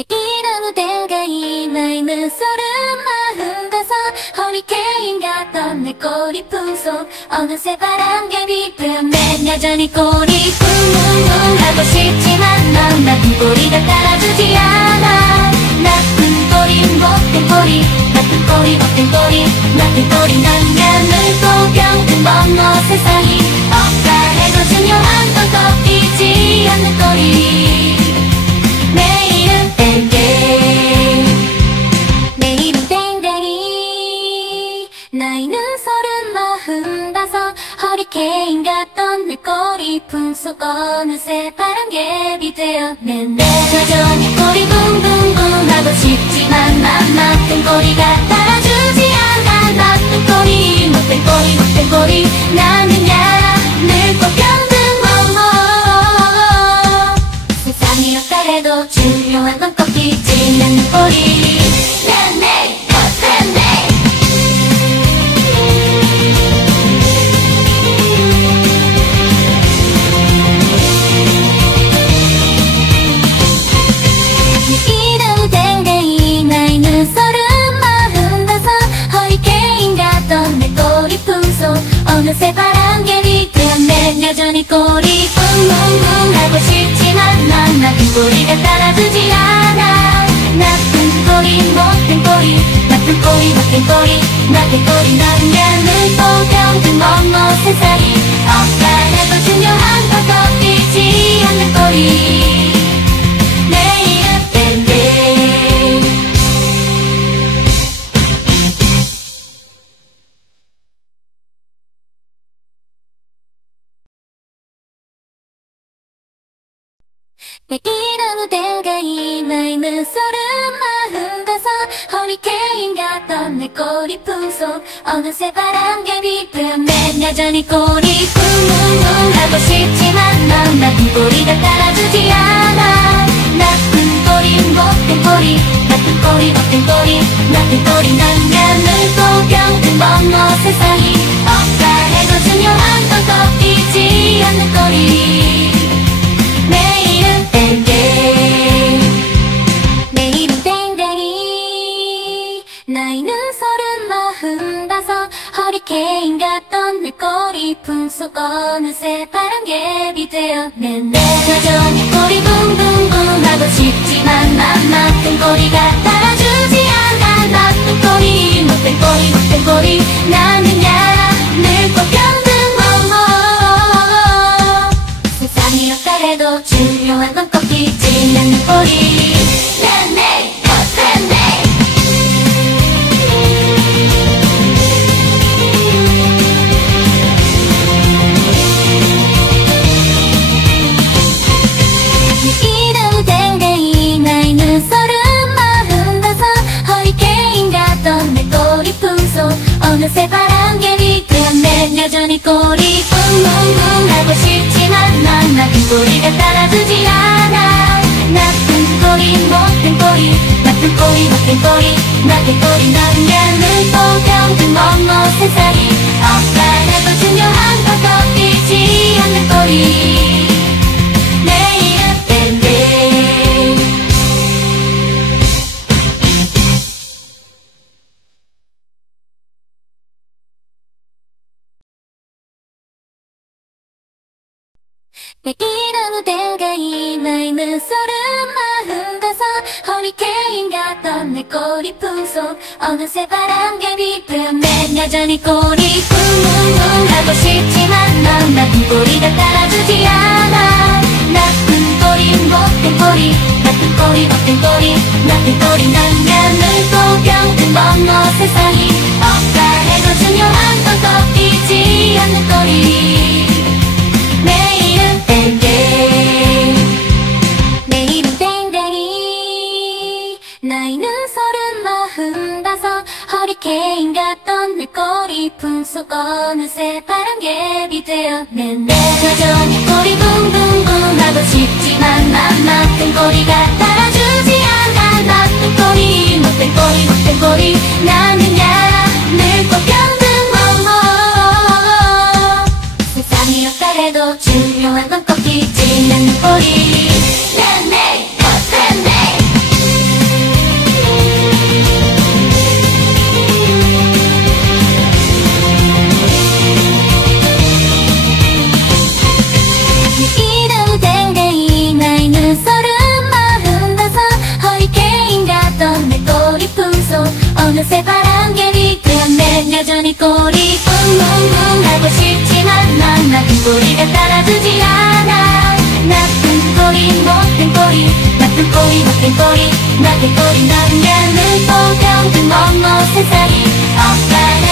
이러는 내가 이마에는 35 허리케인 같던 내 꼬리 풍속 어느새 바람개비 되었네. 여전히 꼬리 뿡뿡뿡 하고 싶지만 넌 나쁜 꼬리가 따라주지 않아. 나쁜 꼬리 못된 꼬리 나쁜 꼬리 못된 꼬리 나쁜 꼬리 남녀는 보경 멍멍 세상이 엇갈려도 중요한 건 꺾이지 않는 꼬리 내일은 땡땡. 내일은 땡땡이 나이는 35 허리케인 같던 내 꼬리 품속 어느새 바람개비 되었네. 여전히 꼬리 붕붕붕 하고 싶지만 난 나쁜 꼬리가 따라주지 않아. 나쁜 꼬리 못된 꼬리 못된 꼬리 나는야 늘 꼭 견든 멍멍 세상이 엇갈려도 중요한 건 꺾이지 않는 꼬리 네네 네네. 이름 땡땡이 나이는 35 허리케인 같던 내 꼬리 품속 어느새 바람개비 되었네. 여전히 꼬리 뿡뿡뿡 하고 싶지만 난 나쁜 꼬리가 따라주지 않아. 나쁜 꼬리 못된 꼬리 나쁜 꼬리 못된 꼬리 나쁜 꼬리 남녀는 보경 멍멍 세상이 엇갈려도 중요한 건 꺾이지 않는 꼬리 내일은 땡땡. 이러는 내가 이마에는 35 허리케인 같던 내 꼬리 품속 어느새 바람개비 되었네. 여전히 꼬리 뿡뿡뿡 하고 싶지만 넌 나쁜 꼬리가 따라주지 않아. 나쁜 꼬리 못된 꼬리 나쁜 꼬리 못된 꼬리 나쁜 꼬리 남녀는 보경 멍멍 세상이 엇갈려도 중요한 건 꺾이지 않는 꼬리 허리케인 같던 내 꼬리 품속 어느새 바람개비 되었네. 내 여전히 꼬리 붕붕붕 하고 싶지만 맘 같은 꼬리가 따라주지 않아. 나쁜 꼬리 못된 꼬리 못된 꼬리 나는야 늘 꼭 견든 세상이었다 해도 중요한 건 꺾이지 않는 꼬리. 내 이름 댕댕이 나이 눈서른 45 허리케인 같던 내 꼬리 품속 어느새 바람개비 되었네. 여전히 꼬리 붕붕붕 하고 싶지만 난 나쁜 꼬리가 따라주지 않아. 나쁜 꼬리 못된 꼬리 나쁜 꼬리 못된 꼬리 나쁜 꼬리 나는 또병든 멍멍 세상이 억울해도 중요한 건 꺾이지 않는 꼬리. 내 이름 땡땡. 내 이름은 댕댕이 나이 눈서른 45 허리케인 같던 내 꼬리 품속 어느새 바람개비 되었네. 여전히 꼬리 붕붕붕 하고 싶지만 넌 나쁜 꼬리가 따라주지 않아. 나쁜 꼬리 못된 꼬리 나쁜 꼬리 못된 꼬리 나쁜 꼬리 나는 또 병든 멍멍 세상이 억울해도 중요한 건 꺾이지 않는 꼬리. 내 이름 땡땡. 내 이름 땡땡이 나이는 45 허리케인 같던 내 꼬리 품속 어느새 바람개비 되었네. 내 여전히 꼬리 붕붕붕 하고 싶지만 맘 같은 꼬리가 따라주지 않아. 나쁜 꼬리 못된 꼬리 못된 꼬리 나는야 늘 꼭 견든 세상이었다 해도 중요한 건 꺾이지 않는 꼬리. 내 이름 댕댕이 나이 눈서른 45 허리케인 같던 내 꼬리 품속 어느새 바람개비 되었네. 여전히 꼬리 붕붕붕 하고 싶지만 난 나쁜 꼬리가 따라주지 않아. 나쁜 꼬리 못된 꼬리 나쁜 꼬리 못된 꼬리 나쁜 꼬리 나는 또 병든 멍멍 세상이 억울해